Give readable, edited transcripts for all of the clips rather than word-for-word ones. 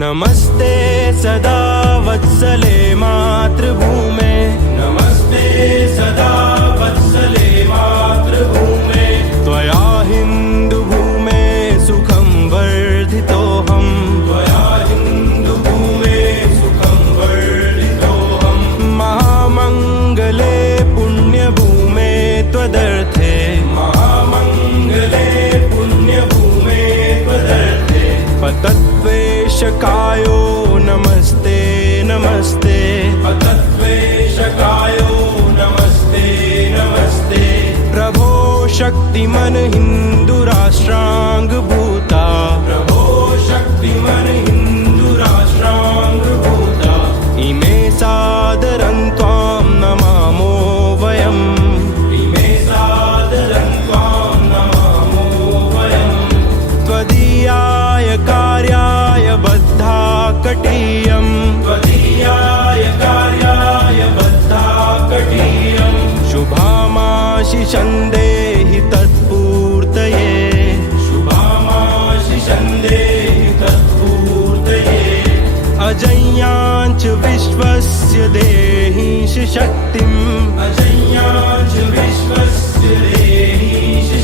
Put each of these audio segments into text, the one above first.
नमस्ते सदा वत्सले मातृभूमे, नमस्ते सदा वत्सले मातृभूमे। त्वया हिन्दुभूमे सुखं वर्धितोऽहं, त्वया हिन्दुभूमे सुखं वर्धितोऽहं। महामङ्गले पुण्यभूमे त्वदर्थे, महामङ्गले पुण्यभूमे त्वदर्थे। पतत्वेषकायो नमस्ते नमस्ते, पतत्वेषकायो नमस्ते नमस्ते। प्रभो शक्तिमन हिन्दुराष्ट्राङ्गभूता, प्रभो शक्तिमन हिन्दुराष्ट्राङ्गभूता। इमे सादरं त्वां नमामो वयम्, इमे सादरं त्वां नमामो वयम्। त्वदीयाय कार्याय बद्धा कटीयं, त्वदीयाय कार्याय बद्धा कटीयं। शुभामाशिषं देहि तत्पूर्तये, शुभामाशिषं देहि तत्पूर्तये। अजय्याञ्च विश्वस्य देहि शक्तिम्, अजय्याञ्च विश्वस्य देहि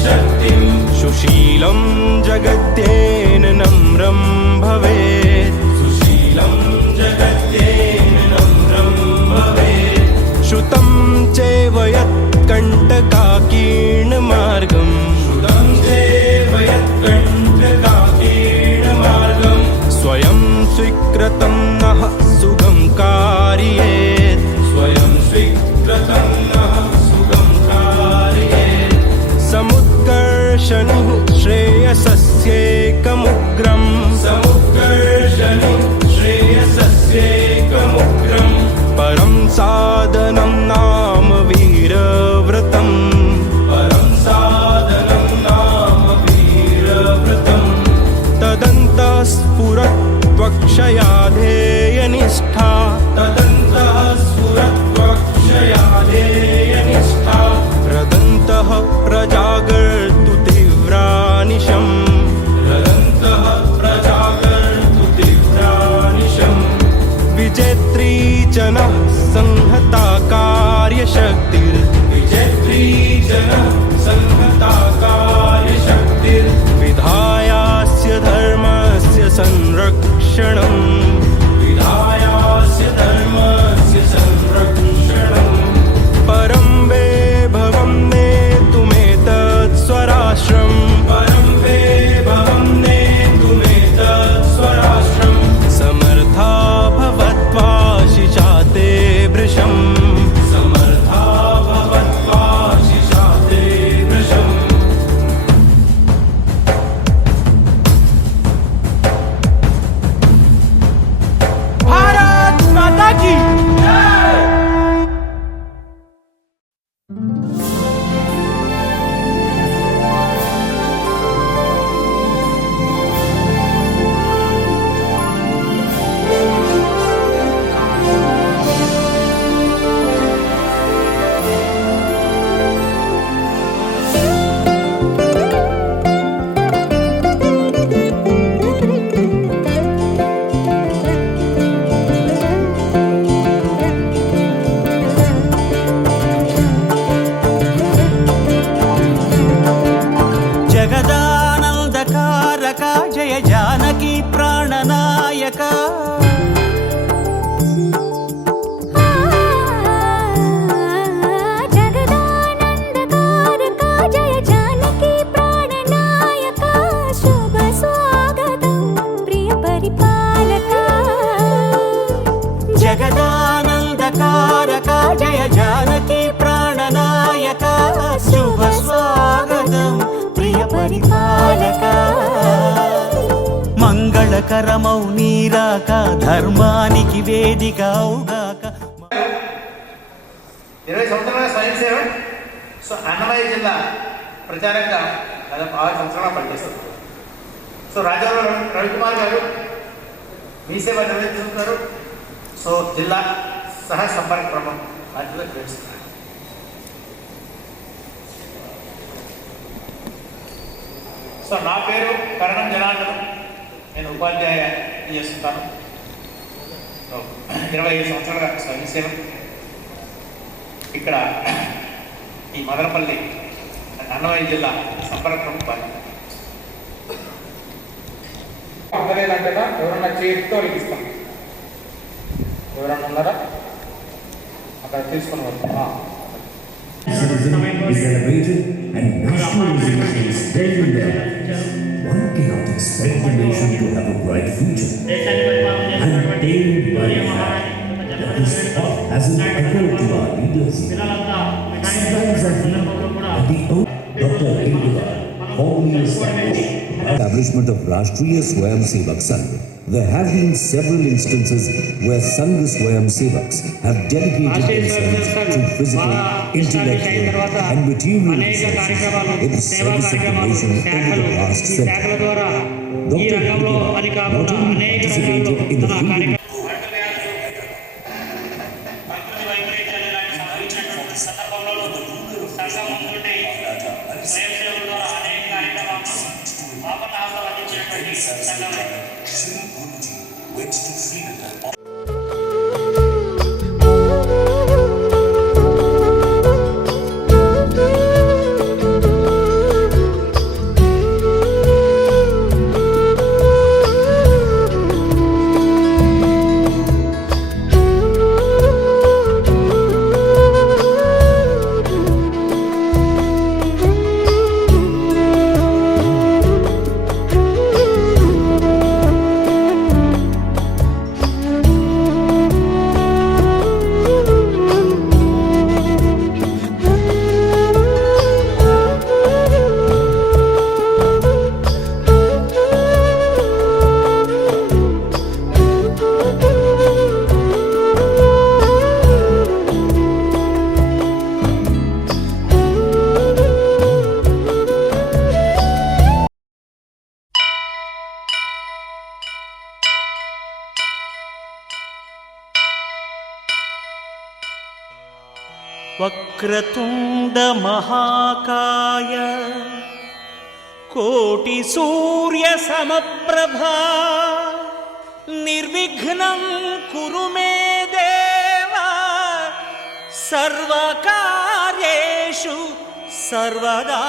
शक्तिम्। सुशीलं जगत्येन नम्रं भवेत्, सुशीलं जगत्येन नम्रं भवेत्। श्रुतं चैव यत्कण्टकाकीर्णमार्गं, श्रुतं चैव यत्कण्टकाकीर्णमार्गं। स्वयं स्वीकृतं नः सुगं कारयेत्, स्वयं स्वीकृतं नः सुगं कारयेत्। समुत्कर्षणिः श्रेयसस्यैकमुग्रं, समुत्कर्षणिः श्रेयसस्यैकमुग्रं। परं साधनं नाम वीरव्रतं, परं साधनं नाम वीरव्रतं। तदन्तः स्फुरत्वक्षया ध्येयनिष्ठा, तदन्तः स्फुरत्वक्षया ध्येयनिष्ठा। रदन्तः प्रजागर्तु तीव्रानिशम्, रदन्तः प्रजागर्तु तीव्रानिशम्। विजेत्री च नः संहता कार्यशक्तिर्, विजेत्री च नः संहता कार्यशक्तिर्। विधायास्य धर्मस्य संरक्षणम्, विधायास्य धर्मस्य संरक्षणम्। परं वैभवं नेतुमेतत् स्वराष्ट्रं, परं वैभवं नेतुमेतत् स्वराष्ट्रं। समर्था भवत्वाशिषा ते भृशम्, समर्था भवत्वाशिषा ते भृशम्। भारत माता की जय। जगदानन्दकारक जय जानकी प्राणनायक। जगदानन्दकारक जय जानकी प्राणनायक। शुभ स्वागतं प्रिय परिपालक। जगदानन्दकारक जय जानकी प्राणनायक। शुभ स्वागतं प्रिय परिपालक। మంగళకరమౌ నీరాక ధర్మానికి వేదిక అవుగాక. 20 సంవత్సరాల స్వయం సేవ. సో అన్నమయ్య జిల్లా ప్రచారంగా దాదాపు 6 సంవత్సరాలు పనిచేస్తారు. సో రాజవరం రవికుమార్ గారు మీ సేవ నిర్వహిస్తున్నారు. సో జిల్లా సహ సంపర్క క్రమం బాధ్యత నిర్వహిస్తున్నారు. సో నా పేరు కరణం జనార్దన్, నేను ఉపాధ్యాయ ప్రయత్నం చేస్తుంటాను. 25 సంవత్సరాలుగా స్వయం సేవ. ఇక్కడ ఈ మదనపల్లి అన్నమయ్య జిల్లా సంపర్కం పని. అందలేదంటేనా ఎవరన్నా చేతితో ఇస్తాం. ఎవరన్నా ఉన్నారా? అక్కడ తీసుకుని వస్తాం. Citizen is celebrated and nationalism is very there. One cannot expect the nation to have a bright future untamed by the fact that this thought hasn't occurred to our leaders. Sometimes I feel that the old Dr. Indiva formally established establishment of Rashtriya Swayamsevak Sangh. There have been several instances where Sangh Swayamsevaks have dedicated themselves to physical, intellectual and material resources in the service of the nation over the past century. Dr. Indiva not only participated in the freedom went to Srinagar. Vakratunda మహాకాయ కోటి సూర్య సమప్రభా నిర్విఘ్నం కురు మే దేవా సర్వకార్యేషు సర్వదా.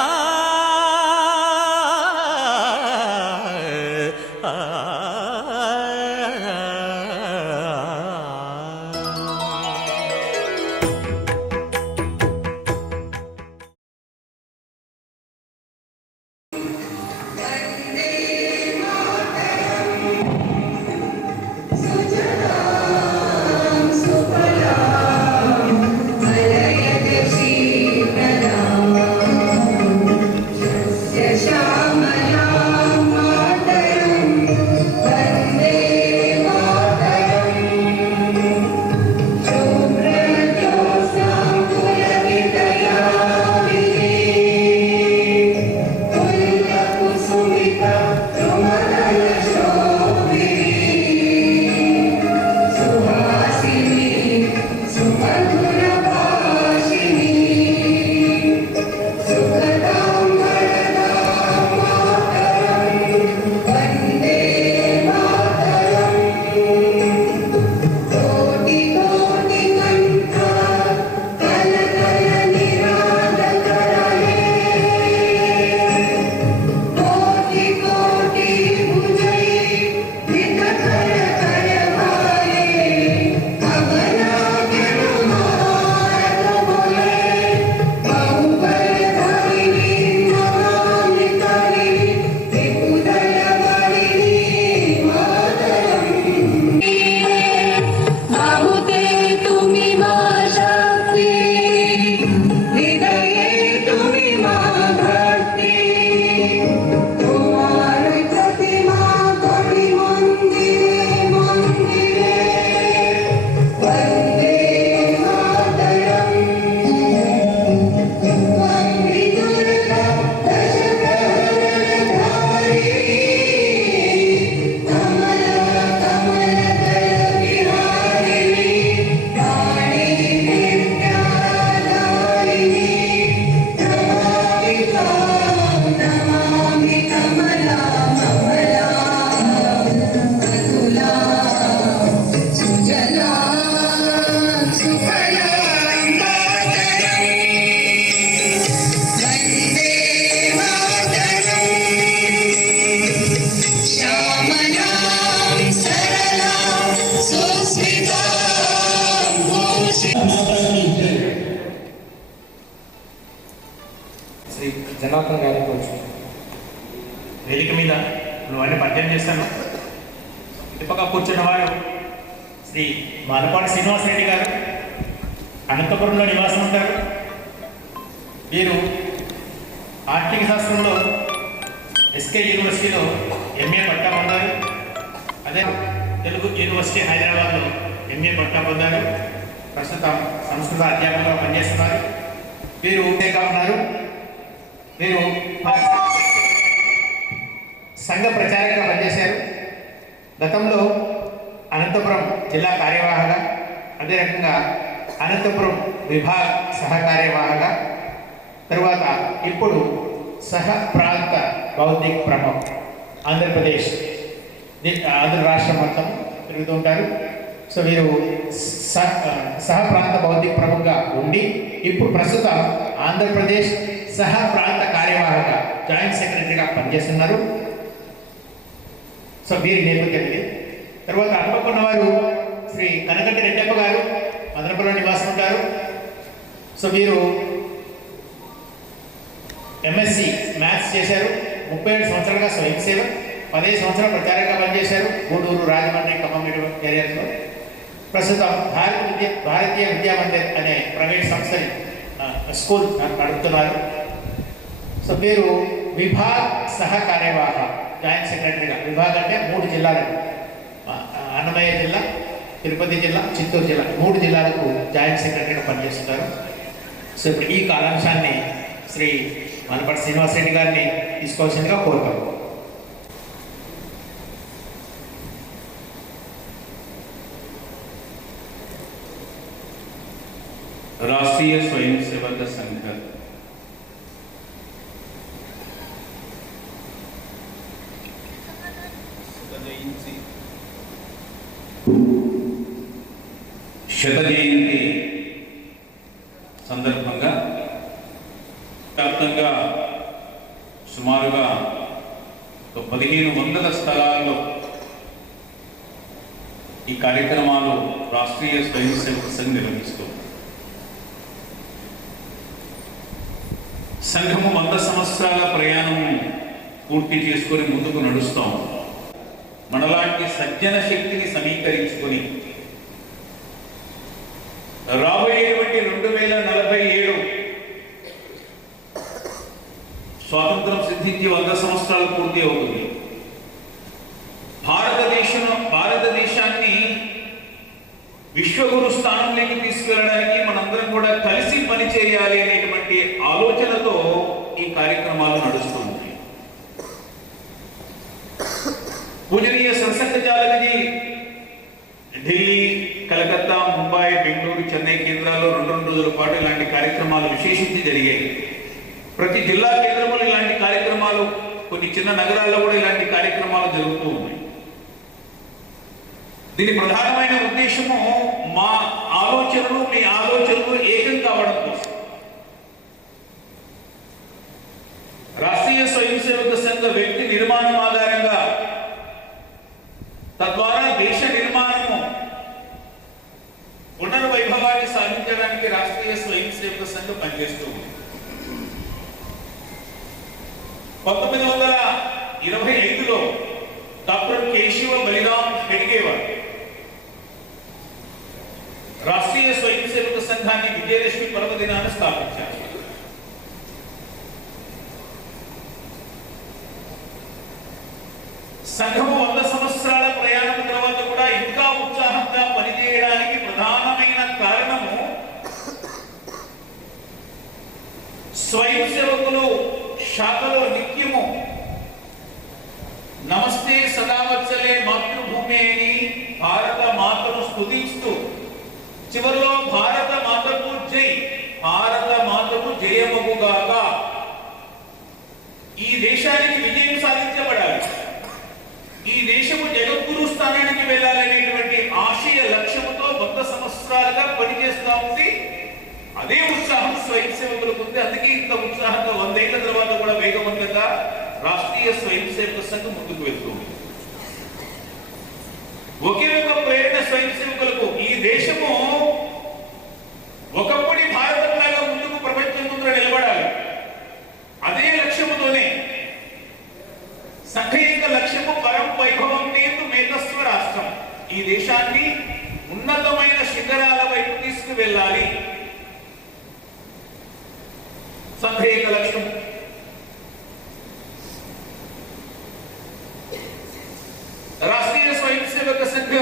శ్రీ జనార్దన్ గారి కూర్చు వేదిక మీద నువ్వు అన్ని పద్యం చేస్తాను. ఇటుపక్క కూర్చున్న వారు శ్రీ మాలపాటి శ్రీనివాసరెడ్డి గారు, అనంతపురంలో నివాసం ఉంటారు. వీరు ఆర్థిక శాస్త్రంలో ఎస్కే యూనివర్సిటీలో ఎంఏ పట్టా పొందారు. అదే తెలుగు యూనివర్సిటీ హైదరాబాద్లో ఎంఏ పట్టా పొందారు. ప్రస్తుతం సంస్కృత అధ్యాపకులుగా పనిచేస్తున్నారు. వీరు ఉన్నారు. వీరు సంఘ ప్రచారంగా పనిచేశారు. గతంలో అనంతపురం జిల్లా కార్యవాహగా, అదే రకంగా అనంతపురం విభాగ్ సహకార్యవాహగా, తరువాత ఇప్పుడు సహ ప్రాంత బౌద్ధిక్ ప్రముఖ ఆంధ్రప్రదేశ్ ఆంధ్ర రాష్ట్రం మొత్తం తిరుగుతూ ఉంటారు. సో వీరు సహ ప్రాంత బౌద్ధిక్ ప్రముఖగా ఉండి ఇప్పుడు ప్రస్తుతం ఆంధ్రప్రదేశ్ సహ ప్రాంత కార్యవాహగా జాయింట్ సెక్రటరీగా పనిచేస్తున్నారు. సో వీరి నేపథ్యం ఇది. తర్వాత అనుకున్న వారు శ్రీ కనకంటి రెడ్డప్ప గారు మదనపల్లిలో నివాసం ఉంటారు. సో వీరు ఎంఎస్సి మ్యాథ్స్ చేశారు. 37 సంవత్సరాలుగా స్వయం సేవ, 15 సంవత్సరాలు ప్రచారంగా పనిచేశారు గూడూరు, రాజమండ్రి, ఖమ్మం ఏరియాస్లో. ప్రస్తుతం భారతీయ విద్యా మందిర్ అనే ప్రైవేట్ సంస్థని స్కూల్ నడుపుతున్నారు. సో వీరు విభాగ్ సహకార్యవాహ జాయింట్ సెక్రటరీగా, విభాగ్ అంటే 3 జిల్లాలకు, అన్నమయ్య జిల్లా, తిరుపతి జిల్లా, చిత్తూరు జిల్లా, 3 జిల్లాలకు జాయింట్ సెక్రటరీగా పనిచేస్తున్నారు. సో ఇప్పుడు ఈ కాలాంశాన్ని శ్రీ మాలపాటి శ్రీనివాసరెడ్డి గారిని తీసుకోవాల్సిందిగా కోరుతాం. राष्ट्रीय स्वयंसेवक संघ శత జయంతి సందర్భంగా వ్యాప్తంగా సుమారుగా 1500 స్థలాల్లో ఈ కార్యక్రమాలు రాష్ట్రీయ స్వయం సేవక సంఘ్ నిర్వహిస్తుంది. సంఘము 100 సంవత్సరాల ప్రయాణం పూర్తి చేసుకొని ముందుకు నడుస్తాం. మనలాంటి సజ్జన శక్తిని సమీకరించుకొని రాబోయేటువంటి 2047 స్వాతంత్రం సిద్ధించి 100 సంవత్సరాలు పూర్తి అవుతుంది. భారతదేశాన్ని విశ్వగురు స్థానంలోకి తీసుకెళ్ళడానికి మనందరం కూడా కలిసి పనిచేయాలి అనేటువంటి ఆలోచనతో ఈ కార్యక్రమాలు నడుస్తున్నాయి. పూజనీయ సత్సంగజాలజీ ఢిల్లీ, కలకత్తా, ముంబై, బెంగళూరు, చెన్నై కేంద్రాల్లో 2 రోజుల పాటు ఇలాంటి కార్యక్రమాలు విశేషించి జరిగాయి. ప్రతి జిల్లా కేంద్రంలో ఇలాంటి కార్యక్రమాలు, కొన్ని చిన్న నగరాల్లో కూడా ఇలాంటి కార్యక్రమాలు జరుగుతూ ఉన్నాయి. దీని ప్రధానమైన ఉద్దేశము మా ఆలోచనలు, మీ ఆలోచనలు ఏకం కావడం కోసం. రాష్ట్రీయ స్వయం సేవక సంఘ వ్యక్తి నిర్మాణం ఆధారంగా, తద్వారా దేశ నిర్మాణము పునర్వైభవాన్ని సాధించడానికి రాష్ట్రీయ స్వయం సేవక సంఘం పనిచేస్తూ ఉంది. 1925లో డాక్టర్ కేశవ బలిరామ్ హెడ్గేవార్ రాష్ట్రీయ స్వయం సేవక సంఘాన్ని విజయదశమి పర్వదినాన స్థాపించారు. సంఘము 100 సంవత్సరాల ప్రయాణం తర్వాత కూడా ఇంకా ఉత్సాహంగా పనిచేయడానికి ప్రధానమైన కారణము స్వయం సేవకులు శాఖలో నిత్యము నమస్తే సదావత్సలే మాతృభూమి అని భారత మాతను స్తుతిస్తూ, చివరిలో భారత మాతకు జై, భారత మాతకు జయమగుగాక, ఈ దేశానికి విజయం సాధించబడాలి, ఈ దేశము జగద్గురు స్థానానికి వెళ్ళాలనేటువంటి ఆశయ లక్ష్యముతో 100 సంవత్సరాలుగా పనిచేస్తూ ఉంది. అదే ఉత్సాహం స్వయం సేవకులకు ఉంది. అందుకే ఇంత ఉత్సాహంగా 100 ఏళ్ల తర్వాత కూడా వేగవంతంగా రాష్ట్రీయ స్వయం సేవక సంఘం ముందుకు వెళ్తుంది. ఒకే ఒక ప్రేరణ స్వయం సేవకులకు, ఈ దేశము దేశాన్ని ఉన్నతమైన శిఖరాల వైపు తీసుకువెళ్ళాలి. సంఘ యొక్క లక్ష్యం. రాష్ట్రీయ స్వయం సేవక సంఘ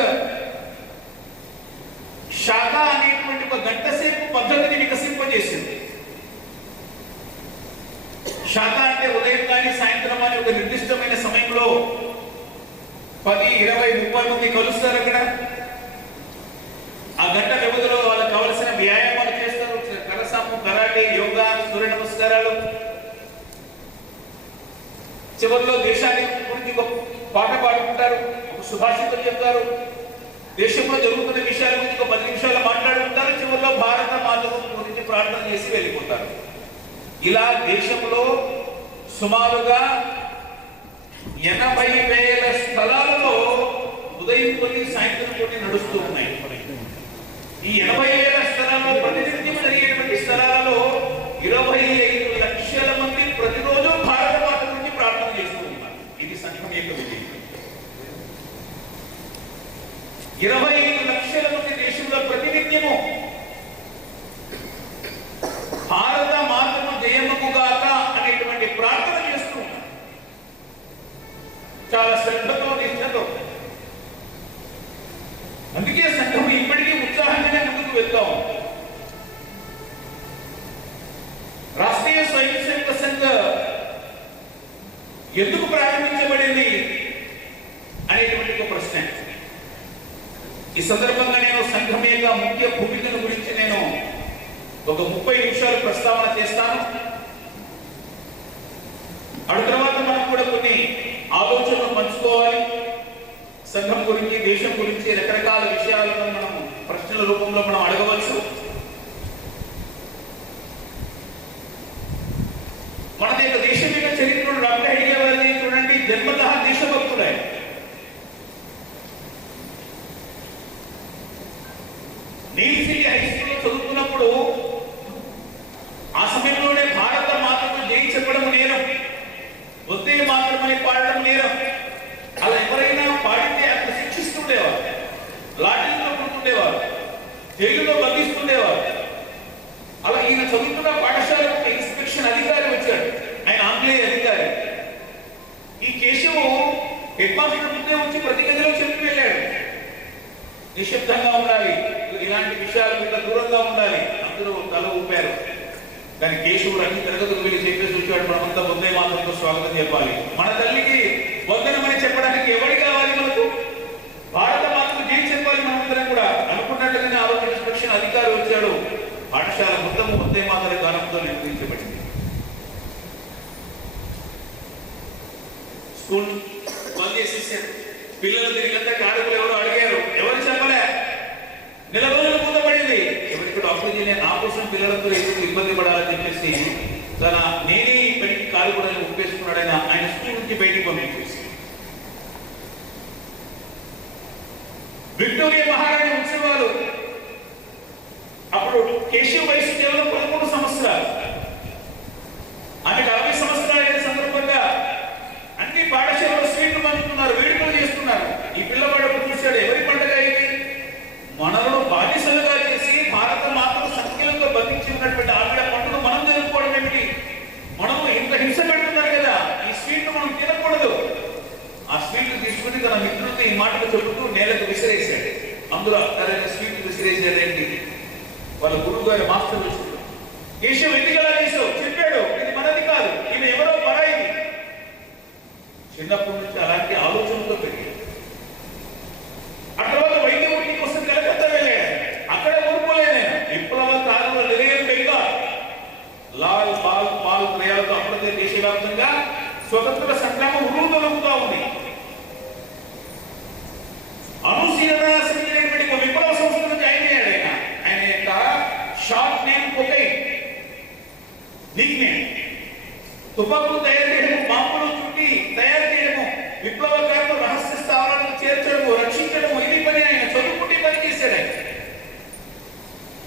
శాఖ అనేటువంటి ఒక గంట సేపు పద్ధతిని వికసింపజేసింది. శాఖ అంటే ఉదయం కానీ సాయంత్రం అని ఒక నిర్దిష్టమైన సమయంలో 10, 20, 30 మంది కలుస్తారు. అక్కడ ఆ గంట వ్యవధిలో వాళ్ళకి కావలసిన వ్యాయామాలు చేస్తారు. కరసాము, కరాటే, యోగా, సూర్య నమస్కారాలు. చివరిలో దేశాన్ని గురించి ఒక పాట పాడుకుంటారు, ఒక సుభాషితం చెప్తారు, దేశంలో జరుగుతున్న విషయాల గురించి ఒక 10 నిమిషాలు మాట్లాడుకుంటారు. చివరిలో భారత మాతృ గురించి ప్రార్థన చేసి వెళ్ళిపోతారు. ఇలా దేశంలో సుమారుగా 80,000 స్థలాలలో ఉదయం కొన్ని సాయంత్రం కొన్ని నడుస్తూ ఉన్నాయి. ఈ 80,000 స్థలాల్లో ప్రతినిత్యం జరిగేటువంటి స్థలాలలో 25 లక్షల మంది ప్రతిరోజు భారత మాత గురించి ప్రార్థన చేస్తూ ఉన్నారు. ఇది సంఘం యొక్క విజయం. 25 లక్షల మంది దేశంలో ప్రతినిత్యము భారత మాతను జయముగాక అనేటువంటి ప్రార్థన చేస్తూ ఉన్నారు. చాలా శ్రద్ధతో, నిష్ఠతో. అందుకే సంఘం ఇప్పటికీ ఉత్సాహంగానే ముందుకు వెళ్తాం. రాష్ట్రీయ స్వయం సేవక సంఘ ఎందుకు ప్రారంభించబడింది అనేటువంటి ఒక ప్రశ్న. ఈ సందర్భంగా నేను సంఘం యొక్క ముఖ్య భూమికల గురించి నేను ఒక 30 నిమిషాలు ప్రస్తావన చేస్తాను. ఆ తర్వాత మనం కూడా కొన్ని ఆలోచనలు పంచుకోవాలి. సంఘం గురించి, దేశం గురించి రకరకాల విషయాలను మనం ప్రశ్నల రూపంలో మనం అడగవచ్చు. మన యొక్క దేశం యొక్క చరిత్రను డాక్టర్ హెయిలే గారిని చూడండి. జన్మతః దేశభక్తుడే. నీల్సిటీ హై స్కూల్లో చదువుతున్నప్పుడు ఆ సమయంలోనే భారత మాతకు జై చెప్పడం నేరం, వద్దే మాత్రమని పాడడం నేరం. అలా ఎవరైనా పాడితే అక్కడ శిక్షిస్తుండేవారు, లాఠీలతో కొడుతుండేవారు, జైలులో బంధిస్తుండేవారు. అలా ఈయన చదువుతున్న పాఠశాలకు ఇన్స్పెక్షన్ అధికారి వచ్చాడు. ఆయన ఆంగ్లేయ అధికారి. ఈ కేశవు హెడ్ మాస్టర్ ముందే వచ్చి ప్రతి గదిలో చెప్పి వెళ్ళాడు, నిశ్శబ్దంగా ఉండాలి, ఇలాంటి విషయాలు ఇంకా దూరంగా ఉండాలి. అందరూ తల ఊపారు. కానీ కేశవుడు అన్ని తరగతులు వెళ్ళి చెప్పేసి వచ్చాడు, మనమంతా వందే మాతరంతో స్వాగతం చెప్పాలి. మన తల్లికి వందనమని చెప్పడానికి ఎవరికి కావాలి? మనకు భారత మాతకు జై చెప్పాలి. మనందరం కూడా అనుకున్నట్టుగానే ఆ రోజు ఇన్స్పెక్షన్ అధికారి వచ్చాడు. పాఠశాల మొత్తం వందే మాతర గానంతో నిర్వహించబడింది. స్కూల్ బంద్ చేసేసారు. పిల్లలు తిరిగితే కాడుకులు ఎవరు అడిగారు, ఎవరు చెప్పలే. నెల రోజులు మూతపడింది. ఎవరికి డాక్టర్ నా కోసం పిల్లలతో ఎందుకు ఇబ్బంది పడాలని చెప్పేసి నేనే ఇప్పటికి కాలు కూడా ఒప్పేసుకున్నాడు. ఆయన స్కూల్ నుంచి బయటికి పంపించేసి విక్టోరియా మహారాణి ఉత్సవాలు. అప్పుడు కేశవ్ వయసు కేవలం 13 సంవత్సరాలు. ఆమెకు 60 సంవత్సరాలు అయిన సందర్భంగా అన్ని పాఠశాలలో స్వీట్లు పంచుతున్నారు, వేడుకలు చేస్తున్నారు. ఈ పిల్లవాడు చూశాడు, ఎవరి పండుగ ఇది? మనలను బాధ్యతలుగా చేసి భారత మాతను సంఖ్యలతో బంధించి ఉన్నటువంటి ఆవిడ పండుగ మనం జరుపుకోవడం ఏమిటి? మనము ఇంత హింస పెడుతున్నారు కదా, ఈ స్వీట్ మనం తినకూడదు. ఆ స్వీట్ తీసుకుని తన మిత్రులతో ఈ మాటలు చెబుతూ నేలకు విసిరేశాడు. అందులో స్వీట్ విసిరేసేదేంటి? వాళ్ళ గురువు గారి మాస్టర్ చూసుకుంటారు. కేశవ్ ఎందుకలా చేసావు? చెప్పాడు, ఇది మనది కాదు, ఇది ఎవరో పరాయింది. చిన్నప్పటి నుంచి అలాంటి ఆలోచనతో పెరిగాడు. ఆ తర్వాత వైద్య వృత్తి కోసం కలకత్తా వెళ్ళాడు. అక్కడ ఊరుకోలేదు. విప్లవకారుల నిలయం పైగా లాల్ పాల్ పాల్ క్రయాలతో అప్పుడే దేశవ్యాప్తంగా స్వతంత్ర సంగ్రామం ఉరుతొలుగుతూ ఉంది. అనుశీలనాశమైనటువంటి ఒక విప్లవ సంస్థను జాయిన్ అయ్యాడు. ఆయన యొక్క short name cocaine, Nick name. తుపాకులు తయారు చేయడము, బాంబులు చుట్టి తయారు చేయడము, విప్లవకారులు రహస్య స్థావరాలను చేర్చడము, రక్షించడము, ఇది పని. ఆయన చదువుకుంటే పని చేశాడు.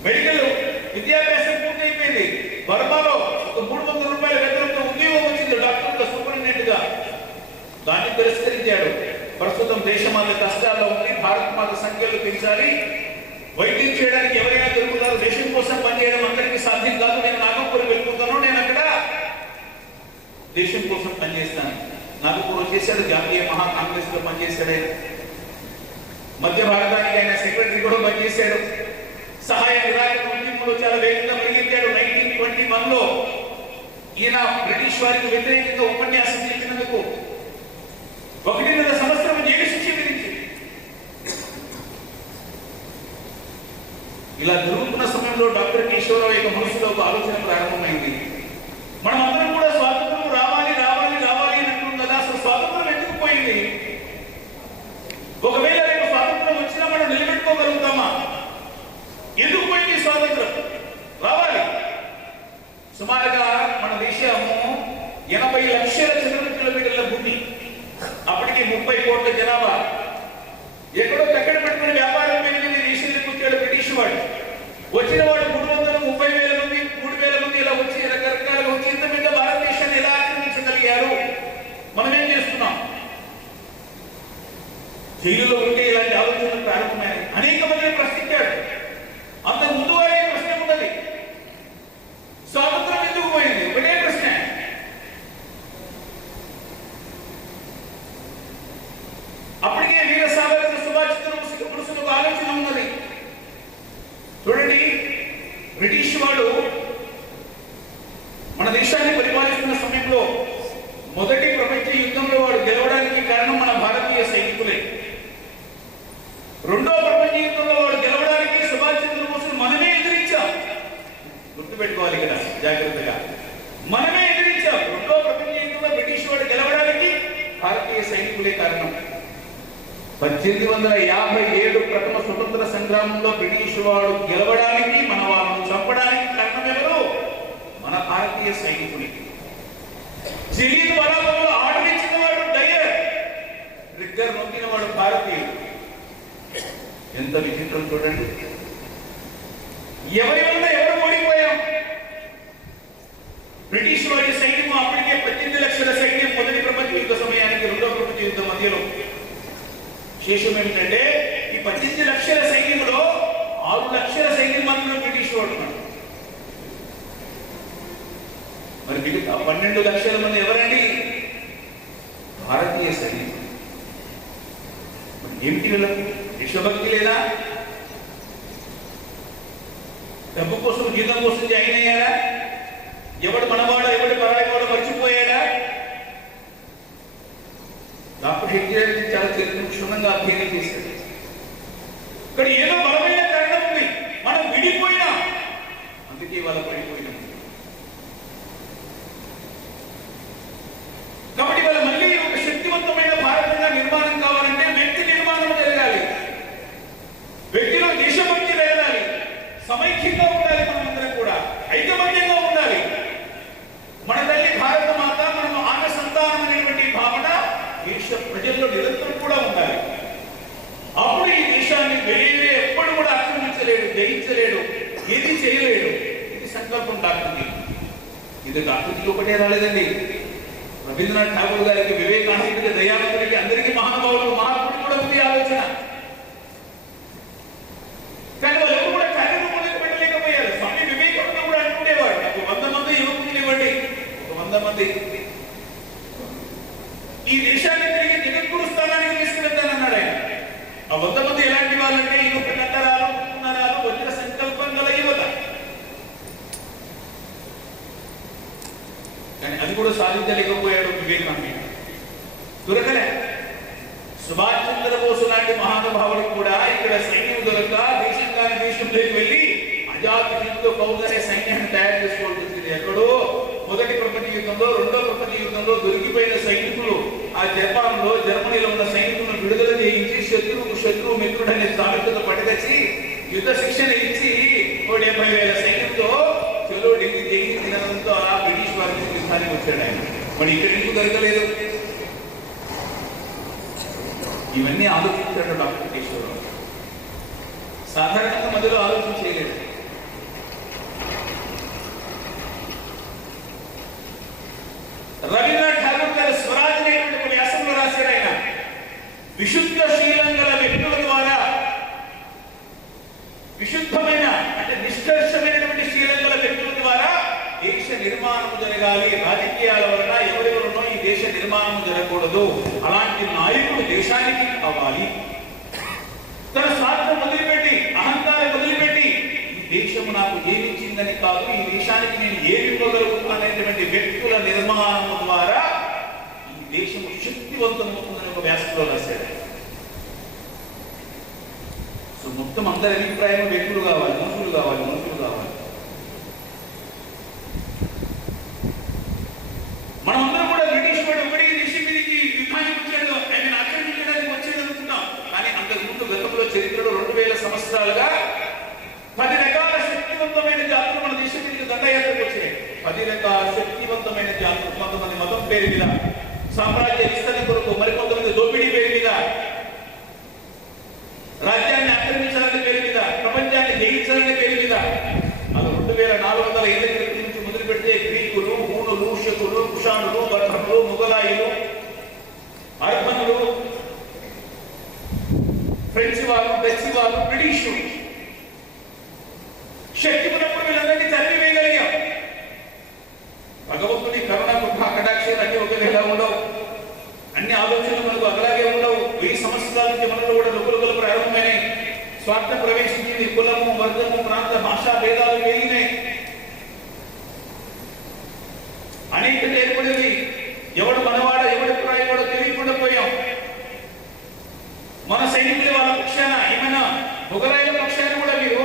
మెడికల్ విద్యాభ్యాసం పూర్తయిపోయింది. బర్మాలో ఒక 300 రూపాయల వేతనంతో ఉద్యోగం వచ్చింది డాక్టర్గా, సూపరింటెండెంట్ గా. దాన్ని తిరస్కరించాడు. ప్రస్తుతం దేశం అనే కష్టాల్లో ఉంది. భారత మాత సంఖ్య సంఖ్యలు పెంచాలి. వైద్యం చేయడానికి ఎవరైనా దొరుకుతారు. దేశం కోసం పనిచేయడం అందరికీ సాధ్యం కాదు. నేను నాగపూర్ వెళ్ళిపోతాను, నేను అక్కడ దేశం కోసం పనిచేస్తాను. నాగపూర్ వచ్చేసాడు, జాతీయ మహా కాంగ్రెస్ లో పనిచేశాడు. ఆయన మధ్య భారతానికి ఆయన సెక్రటరీ కూడా పనిచేశాడు. సహాయ నిరాకరణ ఉద్యమంలో చాలా వేగంగా పరిగెత్తాడు. 1921లో ఈయన బ్రిటిష్ వారికి వ్యతిరేకంగా ఉపన్యాసం చేసినందుకు 1.5 సంవత్సరం జైలు శిక్ష విధించింది. ఇలా జరుగుతున్న సమయంలో డాక్టర్ కేశవరావు యొక్క మనసులో ఒక ఆలోచన ప్రారంభమైంది. మనం అందరం కూడా స్వాతంత్రం రావాలి రావాలి రావాలి అని అంటున్నాం కదా, అసలు స్వాతంత్రం ఎందుకు పోయింది? ఒకవేళ రేపు స్వాతంత్రం వచ్చినా మనం నిలబెట్టుకోగలుగుతామా? ఎందుకు పోయింది స్వాతంత్రం? రావాలి. సుమారుగా మన దేశము 80 లక్షల చదరపు కిలోమీటర్ల భూమి, అప్పటికి 30 కోట్ల జనాభా. ఎక్కడో తక్కడ పెట్టుకుని వ్యాపారం పెరిగింది. దేశానికి వచ్చాడు బ్రిటిష్ వాడు. వచ్చిన వాడు 330,000 మంది, 3,000 మంది ఇలా వచ్చి రకరకాలుగా వచ్చి ఇంత మీద భారతదేశాన్ని ఎలా ఆక్రమించగలిగారు? మనం ఏం చేస్తున్నాం? జైలులో ఉంటే ఇలాంటి ఆలోచనలు ప్రారంభమైనవి. అనేక మందిని ప్రశ్నించాడు. అంత ముందు వాడే ప్రశ్న ఉన్నది, స్వాతంత్రం ఎందుకు పోయింది? ఒకటే ప్రశ్న. అప్పటికే వీర సావర్కర్, సుభాష్ చంద్రబోస్ మనసులో ఒక ఆలోచన ఉన్నది. చూడండి, బ్రిటిష్ వాడు మన దేశాన్ని పరిపాలిస్తున్న సమయంలో మొదటి ప్రపంచ యుద్ధంలో వాడు గెలవడానికి కారణం మన భారతీయ సైనికులే. రెండో ప్రపంచ యుద్ధంలో వాడు గెలవడానికి సుభాష్ చంద్రబోస్ మనమే ఎదిరించాం. గుర్తుపెట్టుకోవాలి ఇక్కడ జాగ్రత్తగా, మనమే ఎదిరించాం. రెండో ప్రపంచ యుద్ధంలో బ్రిటిష్ వాడు గెలవడానికి భారతీయ సైనికులే కారణం. 1857 ప్రథమ స్వతంత్ర సంగ్రామంలో బ్రిటిష్ వాడు గెలవడానికి, మన వాళ్ళను చంపడానికి కారణం ఎవరు? మన భారతీయ సైనికులే. జిలీన్ బలాబల్లో ఆర్డర్ ఇచ్చిన వాడు డయర్, ట్రిగ్గర్ నొక్కిన వాడు భారతీయుడు. ఎంత విచిత్రం చూడండి. ఎవరి వల్ల ఎవరు ఓడిపోయాం? బ్రిటిష్ వాడి సైన్యం అప్పటికే 18 లక్షల సైన్యం మొదటి ప్రపంచ యుద్ధ సమయానికి, రెండో ప్రపంచ యుద్ధం మధ్యలో. విశేషం ఏమిటంటే ఈ 18 లక్షల సైన్యంలో 6 లక్షల సైన్యం మాత్రమే బ్రిటిష్ వాడు ఉన్నాడు. మరి మిగతా 12 లక్షల మంది ఎవరండి? భారతీయ సైన్యం. ఏమిటి వీళ్ళకు? దేశభక్తి లేదా? డబ్బు కోసం, జీతం కోసం జాయిన్ అయ్యారా? ఎవడు మనవాడో ఎవడు పరాయివాడో మర్చిపోయాడా? డాక్టర్ హెడ్గేర్ చాలా క్షుణ్ణంగా అధ్యయనం చేశాడు. ఇక్కడ ఏదో బలమైన కారణం ఉంది. మనం విడిపోయినా, అందుకే వాళ్ళ పడిపోయినాం. కాబట్టి వాళ్ళ మళ్ళీ ఒక శక్తివంతమైన భారతంగా నిర్మాణం కావాలంటే వ్యక్తి నిర్మాణం జరగాలి. వ్యక్తిలో దేశభక్తి జరగాలి. సమైక్యంగా ఉండాలి. మనమందరం కూడా ఐకమత్యంగా ఉండాలి. మన తల్లి భారత మాత, మనం ఆమె సంతానం అనేటువంటి భావన దేశ ప్రజల్లో నిరంతరం కూడా ఉండాలి. అప్పుడు ఈ దేశాన్ని వేరే ఎప్పుడు కూడా ఆక్రమించలేడు, జయించలేడు, ఏది చేయలేడు. ఇది సంకల్పం డాక్టర్కి. ఇది డాక్టర్కి ఒకటే రాలేదండి. రవీంద్రనాథ్ ఠాగూర్ గారికి, వివేకానందుడికి, దయానందుడికి, అందరికీ మహానుభావులు, మహాత్ముడికి కూడా ఉంది ఆలోచన. కానీ వాళ్ళు కూడా కార్యక్రమాలకు పెట్టలేకపోయారు. స్వామి వివేకానంద కూడా అంటుండేవాడు, నాకు 100 మంది యువకులు ఇవ్వండి, 100 మంది ఈ దేశాన్ని తిరిగి జగద్గురు స్థానానికి తీసుకువెళ్తానన్నాడు ఆయన. ఆ 100 మంది ఎలాంటి వాళ్ళంటే ఈ 1 నగరాలు, 3 నగరాలు, వచ్చిన సంకల్పం గల యువత. కానీ అది కూడా సాధించలేకపోయాడు వివేకానంద. దొరకలే. సుభాష్ చంద్రబోస్ లాంటి మహానుభావులకు కూడా ఇక్కడ సైన్యం దొరక దేశం కాని దేశంలోకి వెళ్ళి అజాద్ హింద్ ఫౌజ్ అనే సైన్యాన్ని తయారు చేసుకోవాల్సి వచ్చింది. ఎక్కడో మొదటి ప్రపంచ యుద్ధంలో, రెండో ప్రపంచ యుద్ధంలో దొరికిపోయిన సైనికులు ఆ జపాన్ లో, జర్మనీలో ఉన్న సైనికులను విడుదల చేయించి శత్రువు మిత్రుడు అనే సామెతతో పట్టుకొచ్చి యుద్ధ శిక్షణ ఇచ్చి 70,000 సైన్యంతో చెలో ఢిల్లీ తినడంతో ఆ బ్రిటిష్ వారికి యుద్ధానికి వచ్చాడు ఆయన. మరి ఇక్కడ ఎందుకు దొరకలేదు? ఇవన్నీ ఆలోచించాడు డాక్టర్ కేశవరావు. సాధారణంగా మధ్యలో ఆలోచన చేయలేదు. రవీంద్రనాథ్ ఠాగూర్ గారు స్వరాజ్ అనేటువంటి వ్యాసంలో రాశాడు ఆయన. విశుద్ధ శీలం గల వ్యక్తుల ద్వారా నిర్మాణం జరగకూడదు. అలాంటి నాయకుడు దేశానికి కావాలి. తన స్వార్థం వదిలిపెట్టి, అహంకారం వదిలిపెట్టి, ఈ దేశము నాకు ఏమిచ్చిందని కాదు, ఈ దేశానికి నేను ఏమి ఇవ్వగలుగుతాననేటువంటి వ్యక్తుల నిర్మాణం ద్వారా ఈ దేశము శక్తివంతమవుతుందని ఒక వ్యాసంలో రాశాడు. సో మొత్తం అందరి అభిప్రాయం వ్యక్తులు కావాలి, మనుషులు కావాలి, మనుషులు కావాలి. మనమందరం కూడా బ్రిటిష్ వాడు ఒకటి దేశం మీదకి యుద్ధానికి వచ్చాడు, ఆయన ఆక్రమించడానికి వచ్చాడు అనుకున్నాం. కానీ అంతకుముందు గతంలో చరిత్రలో 2000 సంవత్సరాలుగా 10 రకాల శక్తివంతమైన జాతులు మన దేశం మీదకి దండయాత్రకు వచ్చాయి. 10 రకాల శక్తివంతమైన జాతులు, కొంతమంది మతం పేరు మీద, సామ్రాజ్య విస్తరణ కొరకు, మరికొంతమంది దోపిడీ పేరు మీద, రాజ్యాన్ని ఆక్రమించాలనే పేరు మీద, ప్రపంచాన్ని జయించాలనే పేరు మీద. అది 2400 ఏళ్ల క్రితం నుంచి మొదలు పెడితే గ్రీకులు, హూనులు, శకులు, కుషాణులు, గర్భములు, ముగలాయిలు, అర్బనులు, ఫ్రెంచ్ వాళ్ళు, డచ్ వాళ్ళు, బ్రిటిష్ శక్తి ఉన్నప్పుడు వీళ్ళందరినీ తరిమివేయగలిగాం. భగవంతుని కరుణ కృప కటాక్షాలు అన్ని ఒకేలా ఉండవు, అన్ని ఆలోచనలు మనకు అలాగే ఉండవు. 1000 సంవత్సరాల నుంచి మనలో కూడా నొప్పులు ప్రారంభమైనాయి. స్వార్థం ప్రవేశించింది, కులము, వర్గము, ప్రాంత, భాషా భేదాలు పెరిగినాయి, అనేక ఏర్పడింది. ఎవడు మనవాడ, ఎవడు ప్రాయవాడో తెలియకుండా పోయాం. మన సైనికులు వాళ్ళ పక్షాన, ఏమైనా మొగలాయిల పక్షాన కూడా మీరు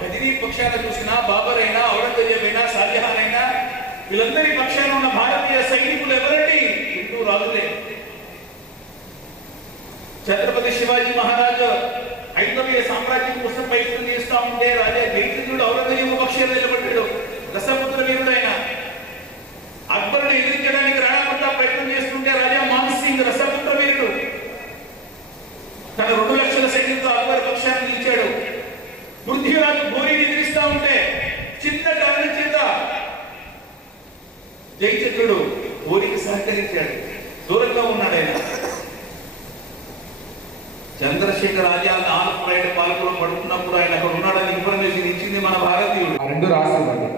గదినీ పక్షాన చూసినా, బాబర్ అయినా, ఔరంగజేబ్ అయినా, షాజహాన్ అయినా, వీళ్ళందరి పక్షాన ఉన్న భారతీయ సైనికులు ఎవరండి? హిందూ రాజులే. ఛత్రపతి శివాజీ మహారాజు ఐదవ సామ్రాజ్యం కోసం ప్రయత్నం చేస్తూ ఉంటే రాజా జైత్రుడు ఔరంగజేబు పక్షాన నిలబడ్డాడు. దశపుత్ర వీరుడు ఆయన. అక్బరుని ఎదిరించడానికి రాణా ప్రతాప్ ప్రయత్నం చేస్తుంటే రాజా మాన్ సింగ్ రసపుత్ర వీరుడు తన 2 లక్షల సైన్యంతో అక్బర్ పక్షాన్ని నిలిచాడు. పృథ్వీరాజు ఘోరీని ఎదిరిస్తా ఉంటే చిన్న కారణం చేత జయచంద్రుడు ఘోరికి సహకరించాడు, దూరంగా ఉన్నాడు ఆయన. చంద్రశేఖర్ ఆజాద్ ఆల్ఫ్రైడ్ పాలకులు పడుతున్నప్పుడు ఆయన అక్కడ ఉన్నాడని ఇన్ఫర్మేషన్ ఇచ్చింది మన భారతీయుడు. 2 రాష్ట్రాలు.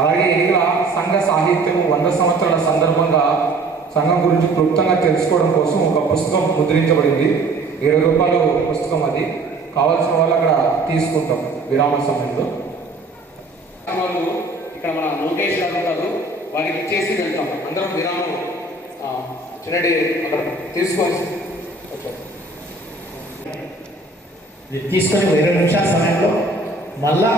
అలాగే ఇంకా సంఘ సాహిత్యం 100 సంవత్సరాల సందర్భంగా సంఘం గురించి క్లుప్తంగా తెలుసుకోవడం కోసం ఒక పుస్తకం ముద్రించబడింది. 20 రూపాయలు పుస్తకం. అది కావాల్సిన వాళ్ళు అక్కడ తీసుకుంటాం విరామ సమయంలో. వాళ్ళు ఇక్కడ మన లోకేష్ గారు ఉంటారు, వారికి ఇచ్చేసి వెళ్తాం. అందరం విరామం చిన్నటి అక్కడ తీసుకొని తీసుకొని 20 నిమిషాల సమయంలో మళ్ళా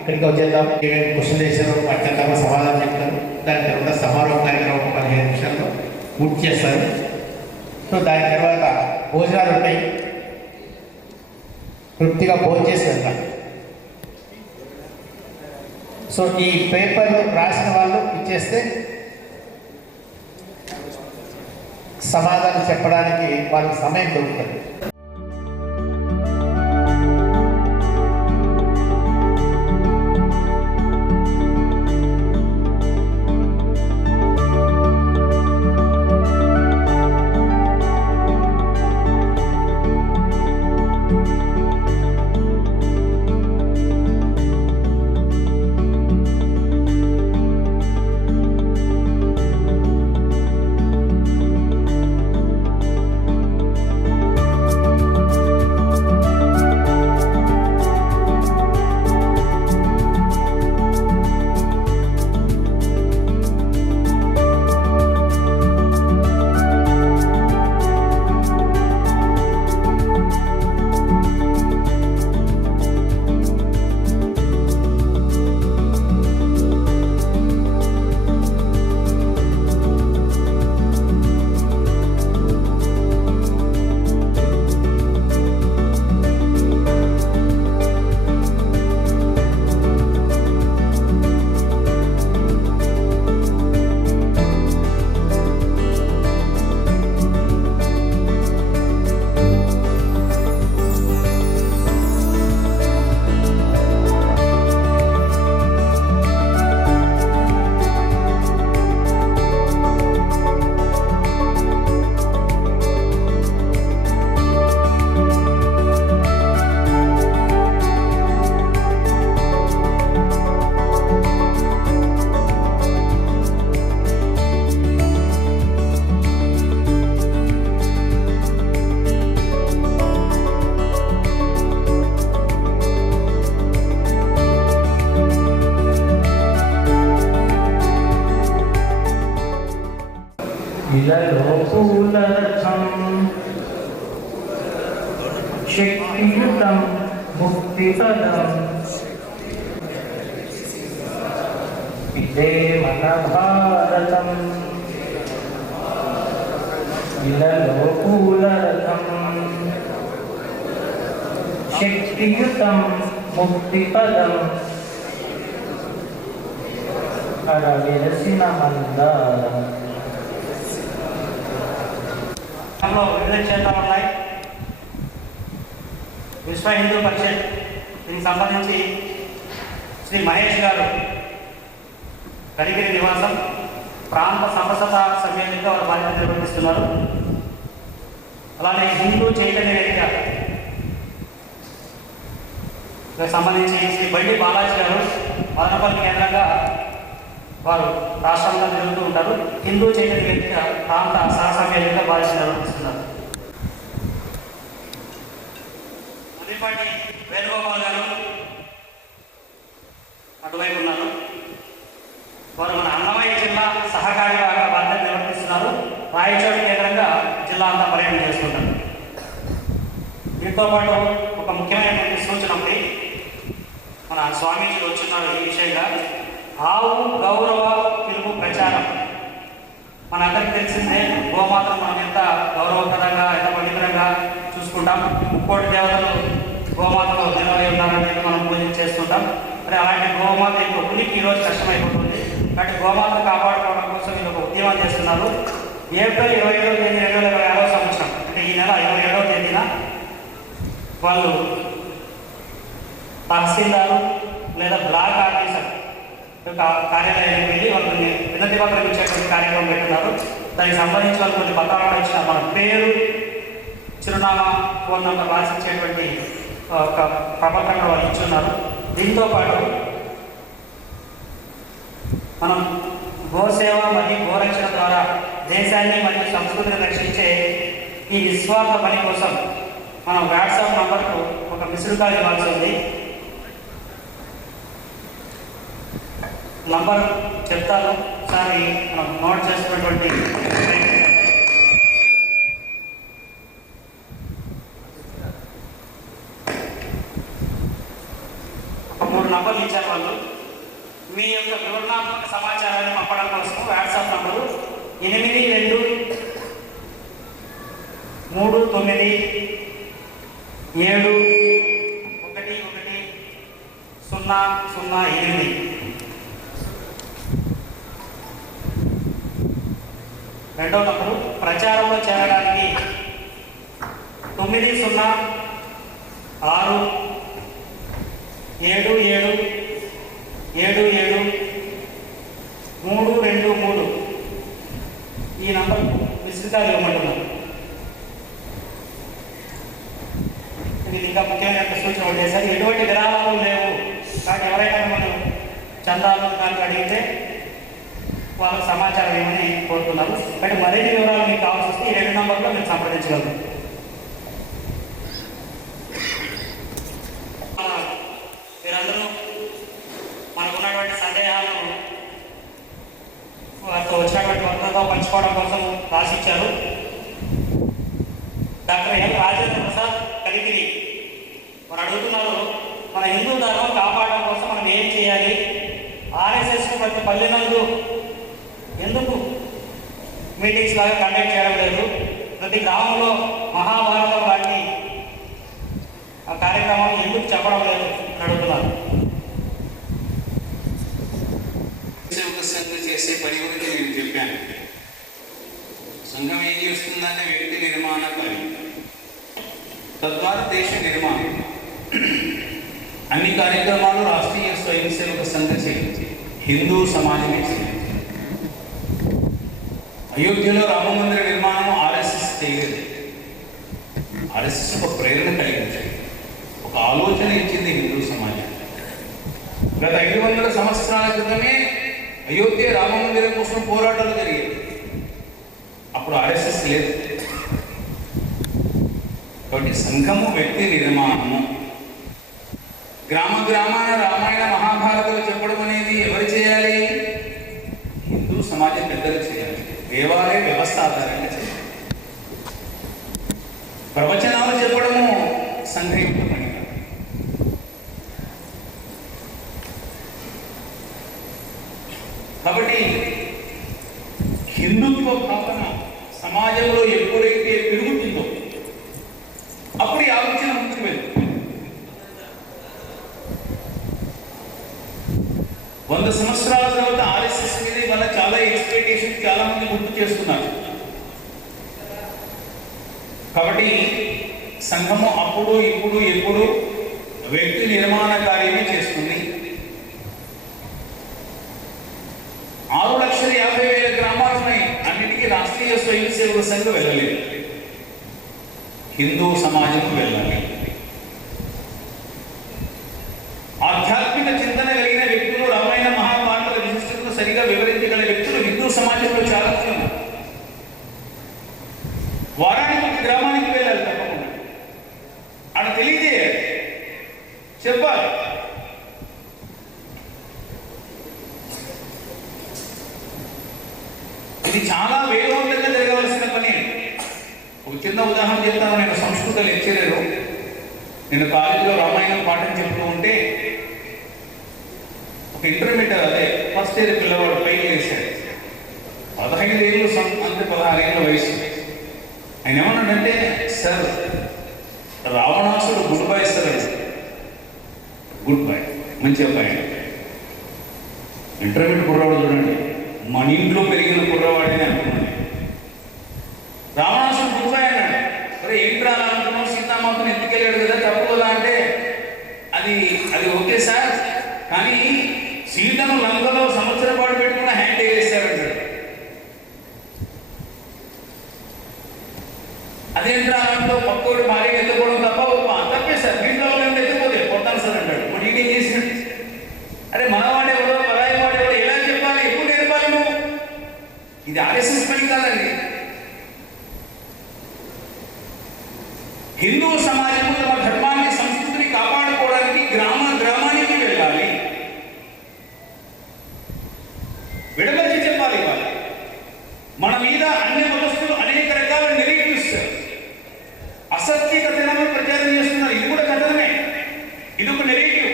ఇక్కడికి వచ్చేద్దాం. క్వశ్చన్ చేశారు, అత్యంతంగా సమాధానం చెప్తారు. దాని తర్వాత సమారోహ కార్యక్రమం 15 నిమిషాల్లో పూర్తి చేస్తారు. సో దాని తర్వాత భోజనాలు ఉంటాయి, తృప్తిగా భోజనం చేసి వెళ్తాం. సో ఈ పేపర్ రాసిన వాళ్ళు ఇచ్చేస్తే సమాధానం చెప్పడానికి వాళ్ళకి సమయం దొరుకుతుంది. ఇలలో పూలరథం శక్తియుతం ముక్తిపదం ఇదే మన భారతం ఇలలో పూలరథం శక్తియుతం ముక్తిపదం అరవిరసిన మందారం. వివిధ క్షేత్రాలు ఉన్నాయి. విశ్వ హిందూ పరిషత్ దీనికి సంబంధించి శ్రీ మహేష్ గారు కడిగిరి నివాసం ప్రాంత సమరసత సమ్మేళనంగా వారు బాధ్యత నిర్వహిస్తున్నారు. అలానే హిందూ చైతన్య వేదిక సంబంధించి శ్రీ బండి బాలాజీ గారు మదనపల్లి కేంద్రంగా వారు రాష్ట్రంలో జరుగుతూ ఉంటారు. హిందూ చైతన్య వేదిక ప్రాంత సహసమ్మేళనంగా బాధ్యత నిర్వహిస్తున్నారు. ముదిపాటి వేణుగోపాల్ గారు అటువైపు ఉన్నారు. వారు మన అన్నమయ్య జిల్లా సహకారి బాధ్యత నిర్వర్తిస్తున్నారు. రాయచోటి కేంద్రంగా జిల్లా అంతా పర్యటన చేస్తుంటారు. వీటితో పాటు ఒక ముఖ్యమైనటువంటి సూచన ఉంది. మన స్వామీజీ వచ్చున్నారు ఈ విషయంగా. ఆవు గౌరవ పిలుపు ప్రచారం. మనందరికీ తెలిసిందే, గోమాతను మనం ఎంత గౌరవకరంగా ఎంత పవిత్రంగా చూసుకుంటాం. ముక్కోటి దేవతలు గోమాతలో నిలవై ఉన్నారనేది మనం పూజ చేస్తుంటాం. మరి అలాంటి గోమాత యొక్క ఉనికి ఈరోజు కష్టమైపోతుంది. కాబట్టి గోమాతను కాపాడుకోవడం కోసం వీళ్ళు ఒక ఉద్యమం చేస్తున్నారు. ఏప్రిల్ 27వ తేదీ 2026వ సంవత్సరం, అంటే ఈ నెల 27వ తేదీన వాళ్ళు తహసీల్దారు లేదా బ్లాక్ ఆఫీసర్ యొక్క కార్యాలయానికి వెళ్ళి వాళ్ళని వినతి పత్రం ఇచ్చేటువంటి కార్యక్రమం పెట్టున్నారు. దానికి సంబంధించి వాళ్ళు కొన్ని పత్రాలు ఇచ్చిన మన పేరు, చిరునామా, ఫోన్ నెంబర్ రాసిచ్చేటువంటి ఒక ప్రపత్రంగా వాళ్ళు ఇచ్చున్నారు. దీంతో పాటు మనం గోసేవ మరియు గోరక్షణ ద్వారా దేశాన్ని మరియు సంస్కృతిని రక్షించే ఈ నిస్వార్థ పని కోసం మనం వాట్సాప్ నంబర్కు ఒక మిస్డ్ కాల్ ఇవ్వాల్సి ఉంది. నంబర్ చెప్తాను, ఒకసారి మనం నోట్ చేసుకున్నటువంటి ఒక 3 నంబర్లు ఇచ్చారు వాళ్ళు. మీ యొక్క వివరణాత్మక సమాచారాన్ని పంపడం కోసం వాట్సాప్ నంబరు 8239711008. రెండవ నంబరు ప్రచారంలో చేరడానికి 9067773223 ఈ నంబర్ మిస్డ్ కాల్ ఇవ్వమంటున్నాను. ఇది ఇంకా ముఖ్యమైన సూచన ఉండేసరి ఎటువంటి విరాళాలు లేవు. కానీ ఎవరైనా మనం చందాలు కానీ అడిగితే వాళ్ళకి సమాచారం ఏమని కోరుతున్నారు. కానీ మరిన్ని వివరాలు మీకు కావాల్సి వస్తే ఈ 2 నంబర్లో మీరు సంప్రదించగలరు. మీరందరూ మనకున్నటువంటి సందేహాలను వారితో వచ్చినటువంటి భక్తులతో పంచుకోవడం కోసం రాసిచ్చారు. డాక్టర్ ఎం రాజేంద్ర ప్రసాద్ కలిగిరి వారు అడుగుతున్నారు, మన హిందూ ధర్మం కాపాడడం కోసం మనం ఏం చేయాలి? ఆర్ఎస్ఎస్కు ప్రతి పల్లెనందు ఎందుకు మీటింగ్స్ లాగా కండక్ట్ చేయడం లేదు? ప్రతి గ్రామంలో మహాభారతం లాంటి ఆ కార్యక్రమాలు ఎందుకు చెప్పడం లేదు అని అడుగుతున్నారు. సంఘం చేసే పని గురించి నేను చెప్పాను. సంఘం ఏం చేస్తుందంటే వ్యక్తి నిర్మాణ పని, తద్వారా దేశ నిర్మాణం. అన్ని కార్యక్రమాలు రాష్ట్రీయ స్వయం సేవక సంఘ చేయించి హిందూ సమాజమే చేయించి. అయోధ్యలో రామ మందిర నిర్మాణం ఆర్ఎస్ఎస్ చేయలేదు. ఆర్ఎస్ఎస్ ఒక ప్రేరణ కలిగించింది, ఒక ఆలోచన ఇచ్చింది హిందూ సమాజం. గత 500 సంవత్సరాల క్రితమే అయోధ్య రామ మందిరం కోసం పోరాటాలు జరిగాయి. అప్పుడు ఆర్ఎస్ఎస్ లేదు. కాబట్టి సంఘము వ్యక్తి నిర్మాణము. గ్రామ గ్రామాన రామాయణ మహాభారతాలు చెప్పడం అనేది ఎవరు చేయాలి? హిందూ సమాజం పెద్దలు చేయాలి. దేవాలయ వ్యవస్థ ఆధారంగా చేయాలి. ప్రవచనాలు చెప్పడము సంఘం యొక్క పని కాదు. కాబట్టి హిందుత్వ భావన సమాజంలో ఎప్పుడైతే పెరుగుతుందో అప్పుడు ఈ ఆలోచన ముందుకు వెళ్తుంది. 100 సంవత్సరాల తర్వాత ఆర్ఎస్ఎస్ మీద వల్ల చాలా ఎక్స్పెక్టేషన్ చాలా మంది గుర్తు చేస్తున్నారు. కాబట్టి సంఘము అప్పుడు ఇప్పుడు ఎప్పుడు వ్యక్తి నిర్మాణ కార్యమే చేస్తుంది. 6,50,000 గ్రామాలు ఉన్నాయి. అన్నిటికీ రాష్ట్రీయ స్వయం సేవక సంఘం వెళ్ళలేదు. హిందూ సమాజం వెళ్ళాలి. ఆధ్యాత్మిక చింతన కలిగిన వ్యక్తులు, రామాయణ మహాభారతాల విశిష్టతను సరిగా వివరించగల వ్యక్తులు హిందూ సమాజంలో చాలా మంది ఉన్నారు. వారానికి ఒక గ్రామానికి వెళ్ళాలి తప్పకుండా. అక్కడ తెలియజేయాలి, చెప్పాలి. ఇది చాలా వేగవంతంగా జరగవలసిన పని. ఒక చిన్న ఉదాహరణ చెప్తాను. నేను సంస్కృత లెక్చరరు. నేను కాలేజీలో రామాయణం పాఠం చెప్తూ ఉంటే ఒక ఇంటర్మీడియట్, అదే ఫస్ట్ ఇయర్ పిల్లవాడు పైకి వేశాడు. 15 ఏళ్ళు, అంతే 16 ఏళ్ళ వయసు. ఆయన ఏమన్నాడంటే, సార్ రావణాసుడు good boy sir. Good boy, మంచి అబ్బాయి. ఇంటర్మీడియట్ కుర్రవాడు చూడండి, మన ఇంట్లో పెరిగిన కుర్రవాడని అనుకున్నాడు. రావణాసుడు గుడ్ బాయ్ అన్నాడు. మరి ఏంట్రా అనుకున్నావు, సీతామాతను ఎత్తుకెళ్ళాడు కదా, తప్పు కదా అంటే అది ఓకే సార్, కానీ సీతను లంకలో సంవత్సరం పాటు పెట్టుకున్న హ్యాండ్ వేసాడంటాడు. అదేంట్రా అంటూ పక్కోడు భార్య ఎత్తుకోవడం తప్పే సార్, వీటిలో ఎత్తుకోతే కొడతాను సార్ అంటాడు. మరి ఈడేం చేసినట్టు? అరే మనవాడేవాడో పరాయి వాడేవాడో ఎలా చెప్పాలి, ఎప్పుడు నేర్పాలి నువ్వు? ఇది ఆర్ఎస్ఎస్ పని కాదండి. హిందూ సమాజంలో తమ ధర్మాన్ని, సంస్కృతిని కాపాడుకోవడానికి గ్రామానికి వెళ్ళాలి, విడమర్చి చెప్పాలి. ఇవ్వాలి. మన మీద అన్ని మతస్థులు అనేక రకాల నెరేటివ్స్, అసత్య కథనాలను ప్రచారం చేస్తున్నారు. ఇది కూడా కథనమే, ఇది ఒక నెరేటివ్.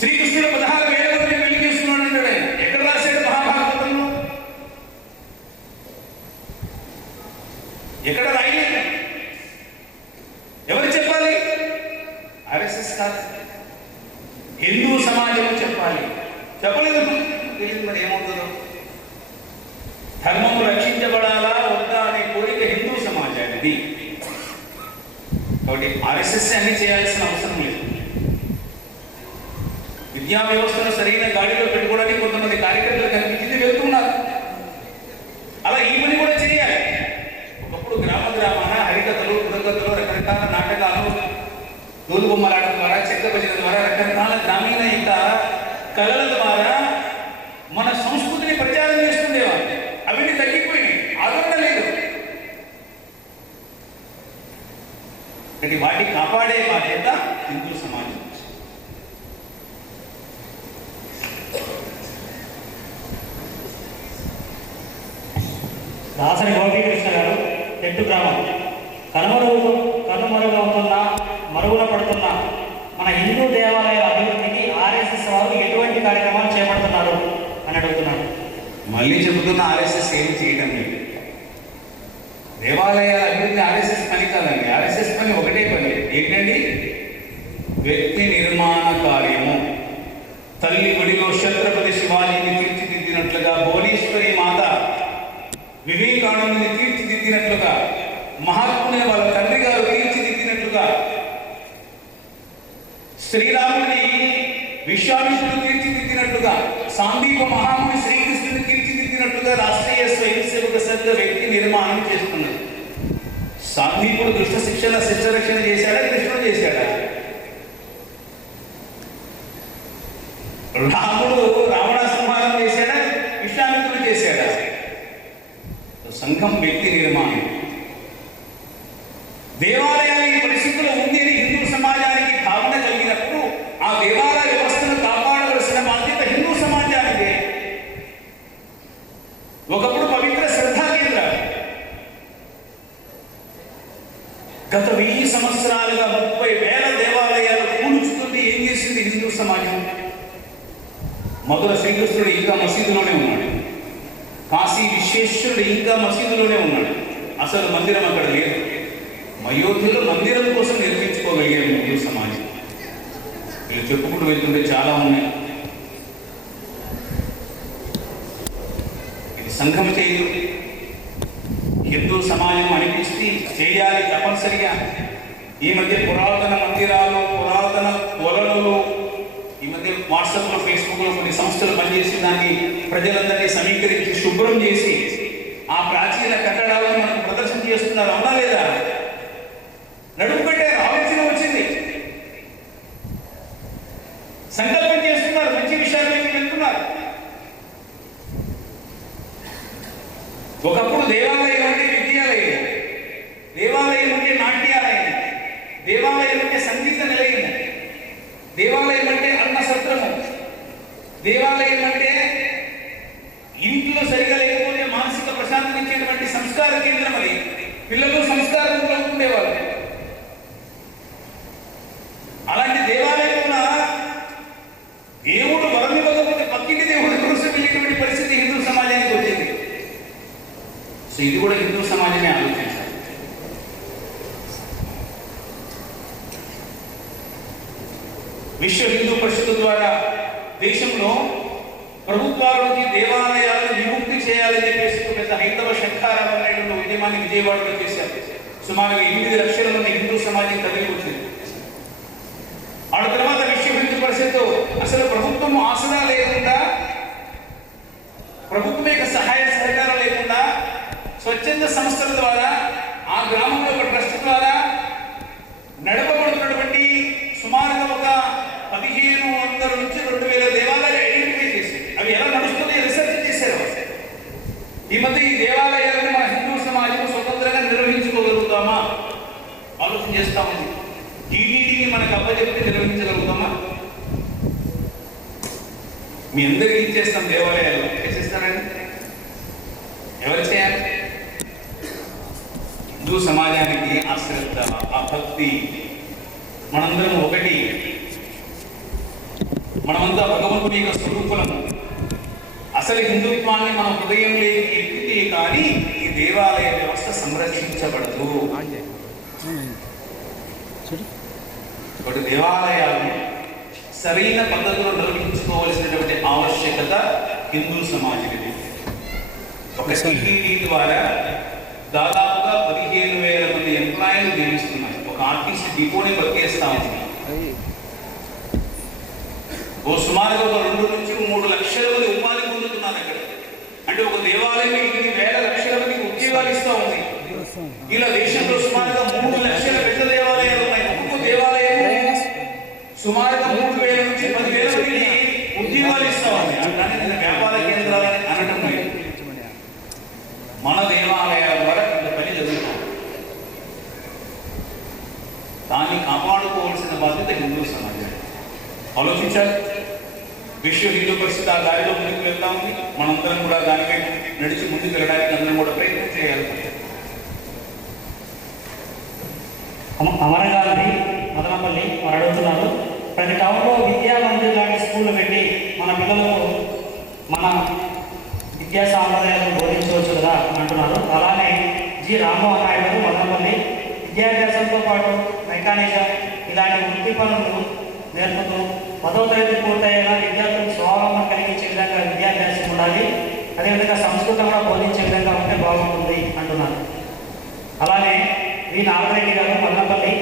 శ్రీకృష్ణుడు 16,000 మంది పెళ్లి చేసుకున్నాడు అంటాడు. ఎక్కడ రాశాడు మహాభారతంలో? ఎక్కడ రాయలేదు. ఎవరు చెప్పాలి? ఆర్ఎస్ఎస్ కాదు, హిందూ సమాజం చెప్పాలి. చెప్పలేదు, తెలియదు. మరి ఏమవుతుందో. ధర్మం రక్షించబడాలా వద్దా అనే కోరిక హిందూ సమాజానికి. కాబట్టి ఆర్ఎస్ఎస్ అన్ని చేయాల్సిన అవసరం లేదు. విద్యా వ్యవస్థను సరైన గాడిలో పెట్టుకోవడానికి కొంతమంది కార్యకర్తలు కనిపించింది, వెళ్తున్నారు. అలా ఈ పని కూడా చేయాలి. ఒకప్పుడు గ్రామాన హరికథలు, బుర్రకథలు, రకరకాల నాటకాలు, తోలుబొమ్మలాట ద్వారా, చెక్క భజన ద్వారా, రకరకాల గ్రామీణ ఇంత కళల ద్వారా మన సంస్కృతిని ప్రచారం చేస్తుండేవారు. అవన్నీ తగ్గిపోయినాయి, ఆదరణ లేదు. వాటిని కాపాడే బాధ్యత హిందూ సమాజం. దాసరి గోపీకృష్ణ గారు, తెట్టు గ్రామం. కనుమరుగవుతున్న, మరుగున పడుతున్న మన హిందూ దేవాలయాల అభివృద్ధికి ఆర్ఎస్ఎస్ వారు ఎటువంటి కార్యక్రమాలు చేపడుతున్నారు అని అడుగుతున్నాను. మళ్ళీ చెబుతున్న, ఆర్ఎస్ఎస్ ఏం చేయడం లేదు. దేవాలయాల అభివృద్ధి ఆర్ఎస్ఎస్ పని కాదండి. ఆర్ఎస్ఎస్ పని ఒకటే పని, ఏంటండి? వ్యక్తి నిర్మాణ కార్యము. తల్లి గుడిలో ఛత్రపతి శివాజీని తీర్చిదిద్దినట్లుగా, భువనేశ్వరి మాత వివేకానందుని తీర్చిదిద్దినట్లుగా, మహాత్ముని వాళ్ళ తండ్రి గారు తీర్చిదిద్దినట్లుగా, శ్రీరాముని విశ్వామిత్రుడు తీర్చిదిద్దినట్లుగా, సాందీప మహాముని శ్రీకృష్ణుని తీర్చిదిద్దినట్లుగా రాష్ట్రీయ స్వయం సేవక సంఘ వ్యక్తి నిర్మాణం చేస్తున్నది. సాందీపుడు దుష్ట శిక్షణ, శిష్ట రక్షణ చేశాడా? కృష్ణుడు చేశాడా? రాముడు రావణ సంహారం చేశాడా? విశ్వామిత్రుడు చేశాడా? సంఘం వ్యక్తి నిర్మాణం. దేవాలయాలు ఈ పరిస్థితుల్లో ఉంది అని హిందూ సమాజానికి భావన కలిగినప్పుడు ఆ దేవాలయ వ్యవస్థను కాపాడవలసిన బాధ్యత హిందూ సమాజానికి. గత 1000 సంవత్సరాలుగా 30,000 దేవాలయాలు కూల్చుతుంది. ఏం చేసింది హిందూ సమాజం? మొదల శ్రీకృష్ణుడు ఇంకా మసీదులోనే ఉన్నాడు, కాశీ విశ్వేశ్వరుడు ఇంకా మసీదులోనే ఉన్నాడు. అసలు మందిరం అక్కడ లేదు. అయోధ్యలో మందిరం కోసం నిర్మించుకోగలిగారు హిందూ సమాజం. వీళ్ళు చెప్పుకుంటూ వెళ్తుంటే చాలా ఉన్నాయి. ఇది సంఘం చేయదు, హిందూ సమాజం అనిపిస్తే చేయాలి తప్పనిసరిగా. ఈ మధ్య పురాతన మందిరాలు, పురాతన కొలనులు, ఈ మధ్య వాట్సాప్లో, ఫేస్బుక్లో కొన్ని సంస్థలు పనిచేసి దాన్ని ప్రజలందరినీ సమీకరించి శుభ్రం చేసి ఆ ప్రాచీన కట్టడాలను మనకు ప్రదర్శన చేస్తున్నారు. అవునా లేదా? నడుము పెట్టారు, ఆలోచన వచ్చింది, సంకల్పం చేస్తున్నారు, మంచి విషయాలు వెళ్తున్నారు. ఒకప్పుడు దేవాలయం అంటే విద్యాలయం, దేవాలయం అంటే నాట్యాలయం, దేవాలయం అంటే సంగీత నిలయం, దేవాలయం అంటే అన్న సత్రము, దేవాలయం అంటే ఇంట్లో సరిగా లేకపోతే మానసిక ప్రశాంతత ఇచ్చేటువంటి సంస్కార కేంద్రం. అది పిల్లలు సంస్కారంతో ఉండేవాళ్ళు. అలాంటి దేవాలయంలో దేవుడు వరం ఇవ్వకపోతే పక్కింటి దేవుడు కోసం వెళ్ళేటువంటి పరిస్థితి హిందూ సమాజానికి వచ్చింది. సో ఇది కూడా హిందూ సమాజమే ఆలోచించాలి. విశ్వ హిందూ పరిషత్ ద్వారా దేశంలో ప్రభుత్వాల నుంచి దేవాలయాలను విముక్తి చేయాలని చెప్పేసి పెద్ద హైందవ శంఖారావం అనేటువంటి ఉద్యమాన్ని విజయవాడలో చేశారు. సుమారు 8 లక్షల మంది హిందూ సమాజం కదిలి వచ్చింది. ఆ తర్వాత విశ్వ హిందూ పరిషత్ అసలు ప్రభుత్వం ఆసరా లేకుండా, ప్రభుత్వం యొక్క సహాయ సహకారం లేకుండా స్వచ్ఛంద సంస్థల ద్వారా ఆ గ్రామంలో ఒక ట్రస్ట్ ద్వారా నడపబడుతున్నటువంటి సుమారుగా ఒక 1500 నుంచి 2000 దేవాలయాలు ఐడెంటిఫై చేసి అవి ఎలా నడుస్తుంది రీసెర్చ్ చేశారు. ఈ మధ్య ఈ దేవాలయాలను మన హిందూ సమాజం స్వతంత్రంగా నిర్వహించుకోగలుగుతామా ఆలోచన చేస్తామని. టీటీడీని మనకు అప్పచెప్తే నిర్వహించగలుగుతామా? మీ అందరికీ ఇచ్చేస్తాం దేవాలయాలు, చేసేస్తారండి. ఎవరు చేయాలి? హిందూ సమాజానికి ఆ శ్రద్ధ, ఆ భక్తి, మనందరం ఒకటి, మనమంతా భగవంతుని యొక్క స్వరూపులము. అసలు హిందుత్వాన్ని మన హృదయంలో ఎక్కితే కానీ ఈ దేవాలయ వ్యవస్థ సంరక్షించబడదు. ఒకటి దేవాలయాలను సరైన పద్ధతిలో నిర్వహించుకోవాల్సినటువంటి ఆవశ్యకత హిందూ సమాజానికి. ఒక టీటీడీ ద్వారా దాదాపుగా 15,000 మంది ఎంప్లాయీలు జీవిస్తున్నారు. ఒక ఆర్టీసీ డిపోని బతికేస్తా ఉంది. సుమారుగా ఒక 2 నుంచి 3 లక్షల మంది ఉపాధి పొందుతున్నారు అక్కడ. అంటే ఒక దేవాలయం 8,000 లక్షల మందికి ఉద్యోగాలు ఇస్తా ఉంది. ఇలా దేశంలో సుమారుగా 3 లక్షల పెద్ద దేవాలయాలు ఉన్నాయి. ఒక్కొక్క దేవాలయం సుమారుగా 3,000 నుంచి 10,000 మందికి ఉద్యోగాలు ఇస్తా ఉంది. అంటే వ్యాపార కేంద్రాలని అనటం లేదు. మన దేవాలయాల ద్వారా ఇంత పని జరుగుతుంది. దాన్ని కాపాడుకోవాల్సిన బాధ్యత హిందూ సమాజం. ఆలోచించాలి. విశ్వ హిందూ పరిషత్ ఆ దారిలో ముందుకు వెళ్తా ఉంది. మనందరం కూడా దానిపై నడిచి ముందుకు వెళ్ళడానికి అందరం కూడా ప్రయత్నం చేయాలి. అమరగాంధీ మదనపల్లి వారు అడుగుతున్నారు, ప్రతి టౌన్లో విద్యా మందిర్ లాంటి స్కూళ్ళు పెట్టి మన పిల్లలకు మన విద్యా సాంప్రదాయాలను బోధించవచ్చు కదా అంటున్నారు. అలానే జి రామ్మోహన్ నాయుడు గారు మదనపల్లి విద్యాభ్యాసంతో పాటు మెకానిజం ఇలాంటి వృత్తి పనులు నేర్పుతూ 10వ తరగతి పూర్తయిన విద్యార్థులకు స్వావలంబన కలిగించే విధంగా విద్యాభ్యాసం ఉండాలి. అదేవిధంగా సంస్కృతం కూడా బోధించే విధంగా ఉంటే బాగుంటుంది అంటున్నారు. అలానే వి నాగరెడ్డి గారు మదనపల్లి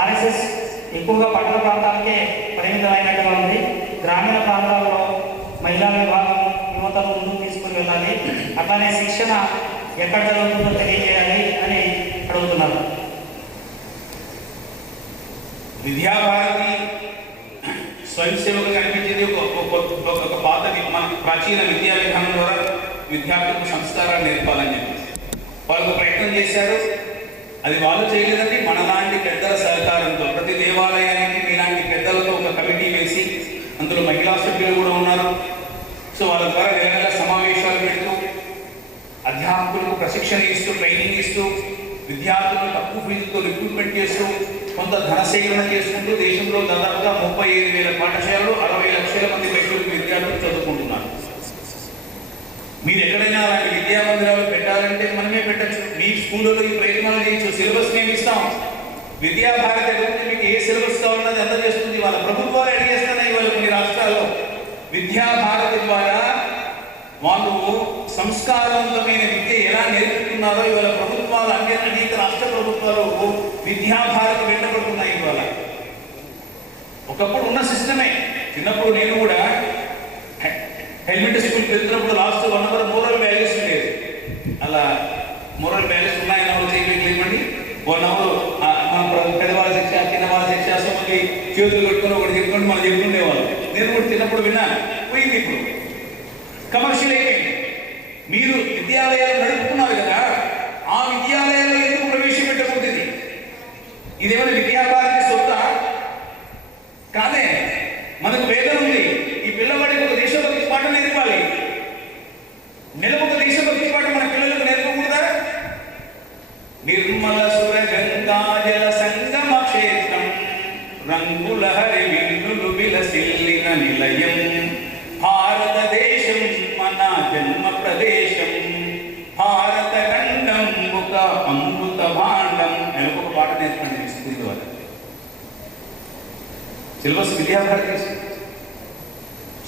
ఆర్ఎస్ఎస్ ఎక్కువగా పట్టణ ప్రాంతాలకే పరిమితమైనట్టుగా ఉంది. గ్రామీణ ప్రాంతాల్లో మహిళా విభాగం యువతను ముందుకు తీసుకుని వెళ్ళాలి. అట్లానే శిక్షణ ఎక్కడ జరుగుతుందో తెలియజేయాలి అని అడుగుతున్నారు. విద్యాభారతి స్వయం సేవకు కనిపించేది ఒక పాత మన ప్రాచీన విద్యా విధానం ద్వారా విద్యార్థులకు సంస్కారాన్ని నేర్పాలని చెప్పి వాళ్ళు ప్రయత్నం చేశారు. అది వాళ్ళు చేయలేదండి, మనలాంటి పెద్దల సహకారంతో ప్రతి దేవాలయానికి మీలాంటి పెద్దలతో ఒక కమిటీ వేసి అందులో మహిళా సభ్యులు కూడా ఉన్నారు. సో వాళ్ళ ద్వారా నెల సమావేశాలు పెడుతూ అధ్యాపకులకు ప్రశిక్షణ ఇస్తూ ట్రైనింగ్ ఇస్తూ విద్యార్థులను తక్కువ ఫీజుతో రిక్రూట్మెంట్ చేస్తూ కొంత ధన సేకరణ చేసుకుంటూ దేశంలో దాదాపుగా 35,000 పాఠశాలలు 60 లక్షల మంది వైద్యులకు విద్యార్థులు చదువుకుంటున్నారు. మీరు ఎక్కడైనా అలాంటి విద్యా మందిరాలు పెట్టాలంటే మనమే పెట్టచ్చు. మీ స్కూల్లో ఈ ప్రయత్నాలు చేయొచ్చు. సిలబస్ మేము ఇస్తాం. విద్యా భారతి గురించి మీకు ఏ సిలబస్ కావాలన్నది అందజేస్తుంది. వాళ్ళ ప్రభుత్వాలు అడిగేస్తున్నాయి. వాళ్ళ కొన్ని రాష్ట్రాల్లో విద్యా భారతి ద్వారా వాళ్ళు సంస్కారవంతమైన విద్య ఎలా నేర్పుతున్నారో ఇవాళ ప్రభుత్వాలు అనేక రాష్ట్ర ప్రభుత్వాలు విద్యా భారతి వెంటబడుతున్నాయి. ఇవాళ ఒకప్పుడు ఉన్న సిస్టమే. చిన్నప్పుడు నేను కూడా ఎలిమెంటరీ స్కూల్కి వెళ్తున్నప్పుడు లాస్ట్ 1 అవర్ మోరల్ వాల్యూస్ ఉండేది. అలా మోరల్ వాల్యూస్ ఉన్నాయని వాళ్ళు చేయలేమండి. 1 అవర్ మన పెద్దవాళ్ళ శిక్ష, చిన్నవాళ్ళ శిక్ష, అసలు చేతులు కట్టుకుని ఒకటి చెప్పుకుంటూ మనం చెప్పుకుండేవాళ్ళు. నేను కూడా చిన్నప్పుడు విన్నాను. పోయింది. ఇప్పుడు కమర్షియల్ అయిపోయింది. మీరు విద్యాలయాలు నడుపుతున్నారు కదా, ఆ విద్యాలయాల్లో ఎందుకు ప్రవేశపెట్టకూడదు? ఇదేమైనా విద్యాభారతి సొంత కాదే. మనకు వేదం ఉంది. ఈ పిల్లవాడికి ఒక దేశభక్తి పాఠం నేర్పాలి. నెలకొక దేశభక్తి పాఠం మన పిల్లలకు నేర్పకూడదా? నిర్మల సుర గంగాజల సంగమ క్షేత్రం రంగుల హరి విల్లులు విలసిల్లిన నిలయం భారతదేశం మన జన్మ ప్రదేశం భారత ఖండం ఒక అమృత భాండం. నెలకొక పాట నేర్పండి స్కూల్ ద్వారా. సిలబస్ విద్యాభారతి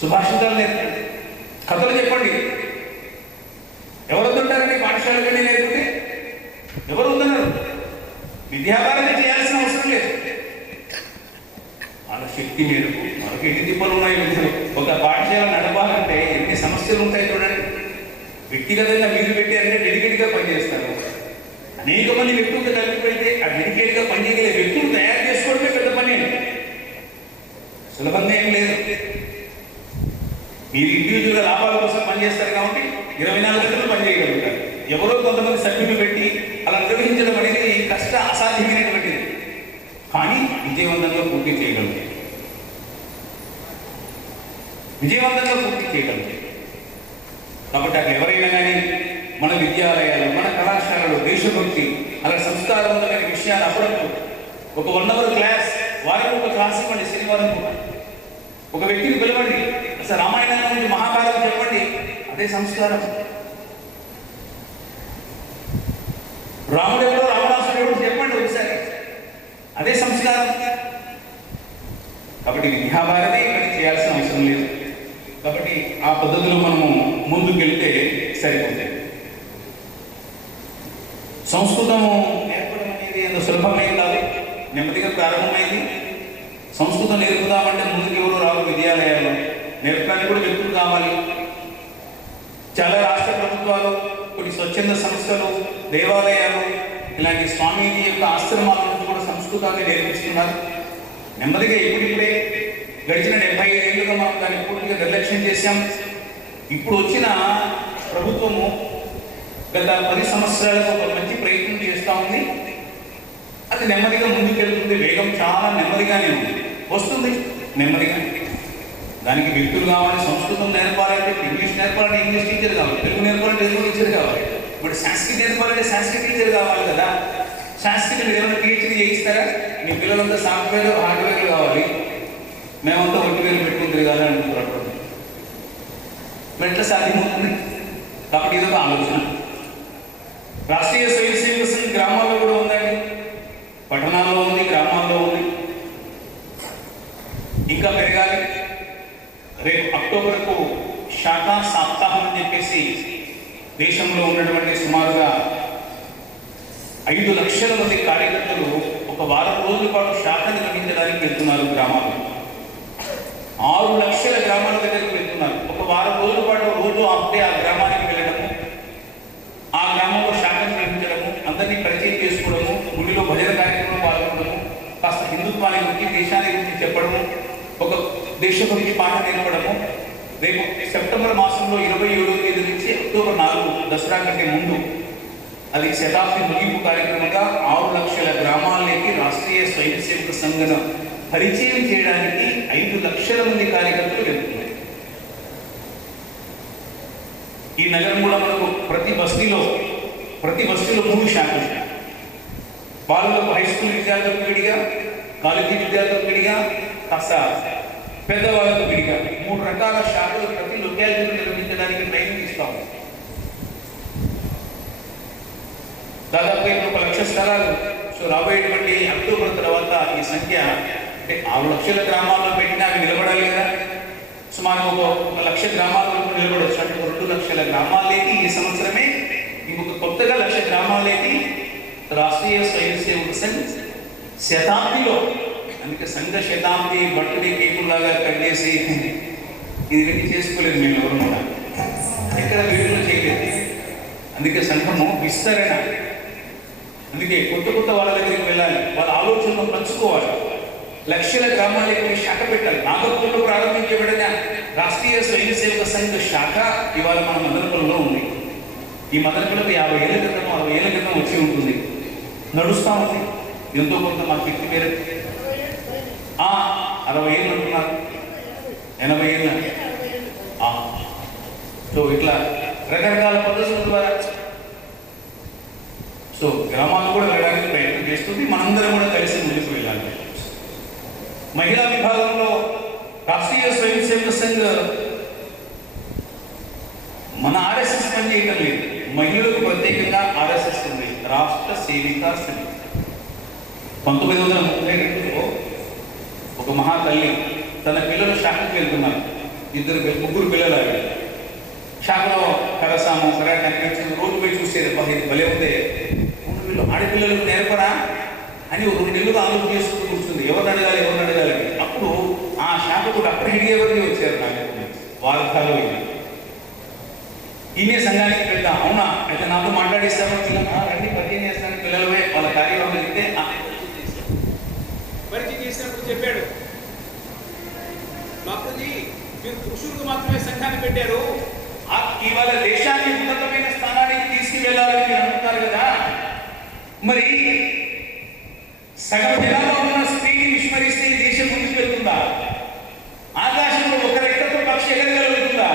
సుభాషితాలు నేర్పండి. కథలు చెప్పండి. ఎవరు వద్దుంటారండి పాఠశాలలోనే నేర్పితే? ఎవరు వద్దన్నారు? విద్యాభారతి చేయాల్సిన అవసరం లేదు. వాళ్ళ శక్తి మేరకు మనకు ఎన్ని తిప్పలు ఉన్నాయి. ఒక పాఠశాల నడపాలంటే ఎన్ని సమస్యలు ఉంటాయి చూడండి. వ్యక్తిగతంగా మీరు పెట్టారంటే డెడికేట్గా పనిచేస్తారు. అనేక మంది వ్యక్తులతో కలిపి పెడితే ఆ డెడికేట్గా పనిచేయగలిగే వ్యక్తులు తయారు చేసుకోవడమే పెద్ద పని. సులభంగా ఏం లేదు. మీరు ఇండివిజువల్గా లాభాల కోసం పనిచేస్తారు కాబట్టి 24 గంటలు పనిచేయగలుగుతారు. ఎవరో కొంతమంది సభ్యులు పెట్టి అలా నిర్వహించడం అనేది అసాధ్యమైనటువంటిది. కానీ విజయవంతంగా పూర్తి చేయగలుగుతారు. కాబట్టి అక్కడ ఎవరైనా కానీ మన విద్యాలయాలు, మన కళాశాలలు దేశభక్తి అలా సంస్కారవంతమైన విషయాలు అప్పుడప్పుడు ఒక 1 అవర్ క్లాస్, వారికి ఒక క్లాస్ ఇవ్వండి. శనివారం కూడా ఒక వ్యక్తిని పిలవండి. అసలు రామాయణం నుంచి మహాభారతం చెప్పండి. అదే సంస్కారం. రాముడు ఎవరో రావణాసురుడు ఎవరో చెప్పండి ఒకసారి. అదే సంస్కారం. కాబట్టి విద్యాభారతి ఇక్కడ చేయాల్సిన అవసరం లేదు. కాబట్టి ఆ పద్ధతిలో మనము ముందుకెళ్తే సరిపోతుంది. సంస్కృతం నేర్పడం అనేది ఎంత సులభమేం కాదు. నెమ్మదిగా ప్రారంభమైంది. సంస్కృతం నేర్పుదామంటే ముందుకు ఎవరు రావు. విద్యాలయాల్లో నేర్పడానికి కూడా వ్యక్తులు కావాలి. చాలా రాష్ట్ర ప్రభుత్వాలు, కొన్ని స్వచ్ఛంద సంస్థలు, దేవాలయాలు, ఇలాంటి స్వామీజీ యొక్క ఆశ్రమాల నుంచి కూడా సంస్కృతాన్ని నేర్పిస్తున్నారు. నెమ్మదిగా ఇప్పుడిప్పుడే గడిచిన 75 ఏళ్ళుగా మనం దాన్ని పూర్తిగా నిర్లక్ష్యం చేశాం. ఇప్పుడు వచ్చిన ప్రభుత్వము గత 10 సంవత్సరాలకు ఒక మంచి ప్రయత్నం చేస్తూ ఉంది. అది నెమ్మదిగా ముందుకెళ్తుంది. వేగం చాలా నెమ్మదిగానే ఉంది. వస్తుంది నెమ్మదిగా. దానికి వ్యక్తులు కావాలి. సంస్కృతం నేర్పాలంటే ఇంగ్లీష్ నేర్పాలంటే ఇంగ్లీష్ టీచర్ కావాలి. తెలుగు నేర్పాలంటే తెలుగు టీచర్ కావాలి. ఇప్పుడు సంస్కృతి నేర్పాలంటే సంస్కృతి టీచర్ కావాలి కదా. సంస్కృతి మీరు ఏమైనా టీచర్ చేయిస్తారా? మీ పిల్లలంతా సాఫ్ట్వేర్ హార్డ్వేర్ కావాలి. మేమంతా 1,000 పెట్టుకుని తిరగాలి అనుకుంటున్నారు. మరి ఎట్లా సాధ్యమవుతుంది? కాబట్టి ఇదొక ఆలోచన. రాష్ట్రీయ స్వయం సేవక సంఘ్ గ్రామాల్లో కూడా ఉందండి. పట్టణాల్లో ఉంది, గ్రామాల్లో ఉంది. ఇంకా పెరగాలి. రేపు అక్టోబర్కు శాఖా సప్తాహం అని చెప్పేసి దేశంలో ఉన్నటువంటి సుమారుగా 5 లక్షల మంది కార్యకర్తలు ఒక వారం రోజుల పాటు శాఖ నిర్వహించడానికి వెళ్తున్నారు. గ్రామాలు 6 లక్షల గ్రామాల దగ్గరికి వెళ్తున్నారు. ఒక వారం రోజుల పాటు రోజు ఆపితే ఆ గ్రామానికి వెళ్ళడము, ఆ గ్రామంలో శాఖను నిర్వహించడము, అందరినీ పరిచయం చేసుకోవడము, గుడిలో భజన కార్యక్రమంలో పాల్గొనడము, కాస్త హిందుత్వాన్ని గురించి, దేశాన్ని గురించి చెప్పడము, ఒక దేశభక్తి పాట నేర్పడము. రేపు సెప్టెంబర్ మాసంలో 27వ తేదీ నుంచి అక్టోబర్ 4 దసరా కంటే ముందు అది శతాబ్ది ముగింపు కార్యక్రమంగా 6 లక్షల గ్రామాలకి రాష్ట్రీయ స్వయం సేవక సంఘం పరిచయం చేయడానికి 5 లక్షల మంది కార్యకర్తలు వెళ్తున్నారు. ఈ నగరం కూడా మనకు ప్రతి బస్తీలో 3 శాఖలు. బాలులకు హై స్కూల్ విద్యార్థులకు విడిగా, కాలేజీ విద్యార్థులకు విడిగా, కాస్త పెద్దవాళ్ళకు విడిగా 3 రకాల శాఖలు ప్రతి లొకాలిటీలో నిర్వహించడానికి ట్రైనింగ్ ఇస్తాం. దాదాపు 1 లక్ష స్థలాలు. సో రాబోయేటువంటి అక్టోబర్ తర్వాత ఈ సంఖ్య అంటే 6 లక్షల గ్రామాల్లో పెట్టినా అవి నిలబడాలి కదా. సుమారు 1 లక్ష గ్రామాల్లో నిలబడవచ్చు. అంటే 2 లక్షల గ్రామాలకి ఈ సంవత్సరమే ఇంకొక కొత్తగా 1 లక్ష గ్రామాలకి రాష్ట్రీయ స్వయం సేవక సంఘ్ శతాబ్దిలో, అందుకే సంఘ శతాబ్ది బర్త్డే కేకులు లాగా కట్ చేసి ఇది వెండి చేసుకోలేదు మేము ఎవరు కూడా, ఎక్కడ వీటిలో చేయలేదు. అందుకే సంఘము విస్తరణ. అందుకే కొత్త వాళ్ళ దగ్గరికి వెళ్ళాలి, వాళ్ళ ఆలోచనలు పంచుకోవాలి. లక్షల గ్రామాలకి శాఖ పెట్టాలి. నాగపూర్లో ప్రారంభించబడిన రాష్ట్రీయ స్వయం సేవక సంఘ శాఖ ఇవాళ మన మదనపల్లిలో ఉంది. ఈ మదనపల్లికి 50 ఏళ్ళ క్రితం 60 ఏళ్ళ క్రితం వచ్చి ఉంటుంది, నడుస్తూ ఉంది. ఎంతో కొంత మా శక్తి పేరు 60 ఏళ్ళు అంటున్నారు, 80 ఏళ్ళు. సో ఇట్లా రకరకాల పద్ధతుల ద్వారా సో గ్రామాలు కూడా వెళ్ళడానికి ప్రయత్నం చేస్తుంది. మనందరం కూడా కలిసి ముందుకు వెళ్ళాలి. మహిళా విభాగంలో రాష్ట్రీయ స్వయం సేవక సంఘ్ మన ఆర్ఎస్ఎస్ పనిచేయటం లేదు. మహిళలకు ప్రత్యేకంగా ఆర్ఎస్ఎస్ ఉంది, రాష్ట్ర సేవికా సమితి. 1932లో ఒక మహాతల్లి తన పిల్లలు శాఖకు వెళ్తున్నారు. 3 పిల్లలు అవి శాఖలో కరసాము కరాటే అనిపించింది. రోజు పోయి చూసేది, ఇది భలే ఉందే, వీళ్ళు ఆడపిల్లలకు నేర్పరా అని 2 నెలలుగా ఆలోచన చేసుకుంటూ కూర్చుంది. ఎవరిని అడగాలి. అప్పుడు ఆ శాఖకు డాక్టర్ హిడిగేవరికి వచ్చారు. నాకు వార్తలో ఈయనే సంఘానికి వెళ్తా. అవునా, అయితే నాతో మాట్లాడిస్తాను, రండి పరిచయం చేస్తాను, పిల్లలవే వాళ్ళ కార్యక్రమం వెళ్తే పరిచయం చేసినప్పుడు చెప్పాడు, బాపూజీ మీరు పురుషులకు మాత్రమే సంఘాన్ని పెట్టారు, ఇవాళ దేశాన్ని ఉన్నతమైన స్థానానికి తీసుకువెళ్ళాలని మీరు అనుకుంటారు కదా, మరి సగం జనాభా ఉన్న స్త్రీని విస్మరిస్తే ఈ దేశం ముందుకు వెళ్తుందా? ఆకాశంలో ఒక రెక్కతో పక్షి ఎగరగలుగుతుందా?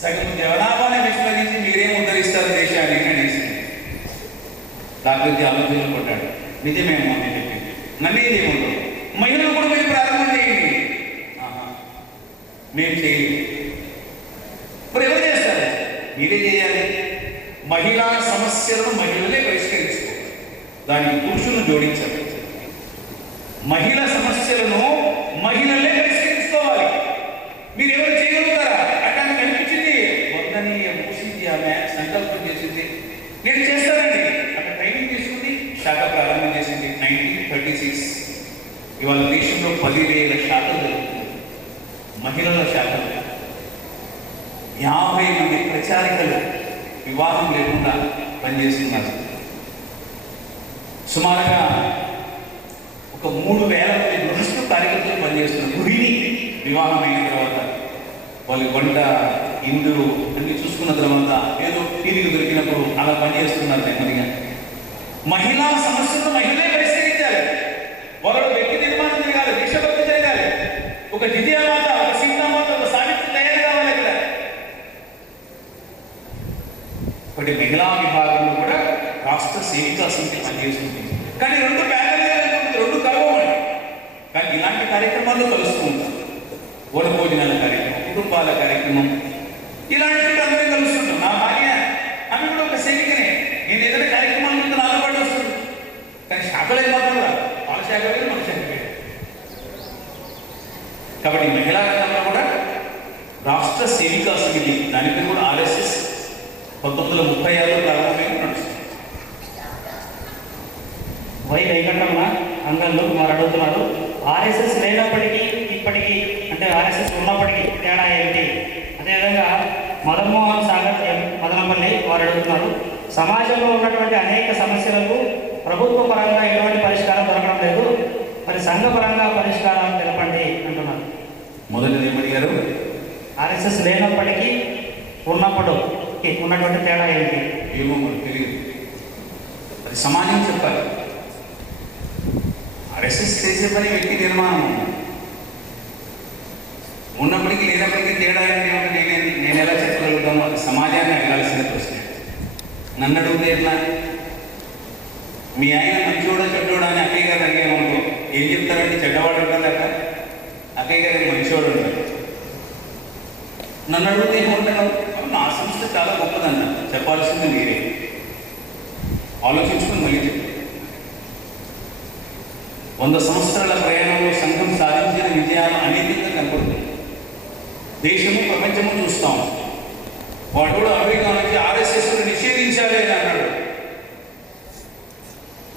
సగం జనాభాని విస్మరించి మీరేం ఉద్ధరిస్తారు దేశాన్ని అనేసి డాక్టర్ ఆలోచనలు కొట్టాడు. నిజమేమో అని చెప్పింది. నమ్మేదేముండదు. మహిళలు కూడా మీరు ప్రారంభం చేయండి. మేము చేయలేదు. మరి ఎవరు చేస్తారు? మీరే చేయాలి. మహిళా సమస్యలను మహిళలే పరిష్కరించుకోవాలి, దానికి పురుషులను జోడించాలి. మహిళా సమస్యలను మహిళలే పరిష్కరించుకోవాలి. మీరు ఎవరు చేయగలుగుతారా? అట్లా కనిపించింది, వద్దని మూసింది, ఆమె సంకల్పం చేసింది, నేను చేస్తానండి అక్కడ ట్రైనింగ్ తీసుకుంది, శాఖ ప్రారంభం చేసింది 1936. ఇవాళ దేశంలో 10,000 శాఖలు జరుగుతుంది, మహిళల శాఖలు. 50 మంది ప్రచారికలు వివాహం లేకుండా పనిచేస్తున్నారు. సుమారుగా ఒక 3,000 మంది గృహస్థు కార్యకర్తలు పనిచేస్తున్నారు. గృహిణి వివాహం అయిన తర్వాత వాళ్ళు వంట, ఇందులు అన్ని చూసుకున్న తర్వాత ఏదో తీరిక దొరికినప్పుడు అలా పనిచేస్తున్నారు నెమ్మదిగా. మహిళా సమస్యలను మహిళలే పరిష్కరించాలి. వాళ్ళ వ్యక్తి నిర్మాణం జరగాలి, దేశభక్తి జరగాలి. ఒక జిజియామాత, ఒక సీతామాత, ఒక సావిత్రి తయారు కావాలి ఇక్కడ. ఒకటి మహిళా విభాగంలో కూడా రాష్ట్ర సేవికా సమితి పనిచేస్తుంది. కానీ 2 ప్యానెల్గా 2 కలవమని. కానీ ఇలాంటి కార్యక్రమాల్లో కలుస్తూ ఉంటాం. వన భోజనాల కార్యక్రమం, కుటుంబాల కార్యక్రమం, ఇలాంటివి అందరూ కలుస్తుంటాం. నా భార్య ఆమె కూడా ఒక సేవికనే. నేను ఏదైనా కార్యక్రమాల ముందు నాలుగు పాటు వస్తుంది. కానీ శాఖలు మాత్రం రాదు. వాళ్ళ శాఖ వేరు, మన శాఖ వేరు. కాబట్టి మహిళా రంగంలో కూడా రాష్ట్ర సేవికా సమితి, దానిపై కూడా ఆర్ఎస్ఎస్ 1936లో ప్రారంభమైన నడుస్తుంది. వై వెంకటరమణ అంగళ్ళు వారు అడుగుతున్నారు, ఆర్ఎస్ఎస్ లేనప్పటికీ ఇప్పటికీ, అంటే ఆర్ఎస్ఎస్ ఉన్నప్పటికీ తేడా ఏంటి? అదేవిధంగా మదన్మోహన్ సాగర్ మదనపల్లి వారు అడుగుతున్నారు, సమాజంలో ఉన్నటువంటి అనేక సమస్యలకు ప్రభుత్వ పరంగా ఎటువంటి పరిష్కారం దొరకడం లేదు, మరి సంఘ పరంగా పరిష్కారాలు తెలపండి అంటున్నారు. మొదటిది ఏమడిగారు? ఆర్ఎస్ఎస్ లేనప్పటికీ ఉన్నప్పుడు ఉన్నటువంటి తేడా ఏంటి? ఏమో మనకు తెలియదు, అది సమాజం చెప్పాలి. ఆర్ఎస్ఎస్ చేసే పని వ్యక్తి నిర్మాణం. ఉన్నప్పటికీ లేనప్పటికీ తేడా ఏంటి? నేను ఎలా చెప్పగలుగుతాను? అది సమాజాన్ని అడగాల్సిన ప్రశ్న. నన్ను అడిగితే ఎట్లా? మీ ఆయన మంచివాడో చెడ్డోడా అని అక్కయ్య గారు అడిగామనుకో ఏం చెప్తారంటే చెడ్డవాడు ఉంటుంది అక్క, అక్కయ్య గారు మంచివాడు ఉంటాడు. నన్ను అడిగితే ఏమంటాను, నా సంస్థ చాలా గొప్పదన్న, చెప్పాల్సింది మీరే, ఆలోచించుకుని మళ్ళీ చెప్పు. 100 సంవత్సరాల ప్రయాణంలో సంఘం సాధించిన విజయాలు అనేకంగా కనపడుతుంది. దేశము ప్రపంచము చూస్తాం. వాడు కూడా అమెరికా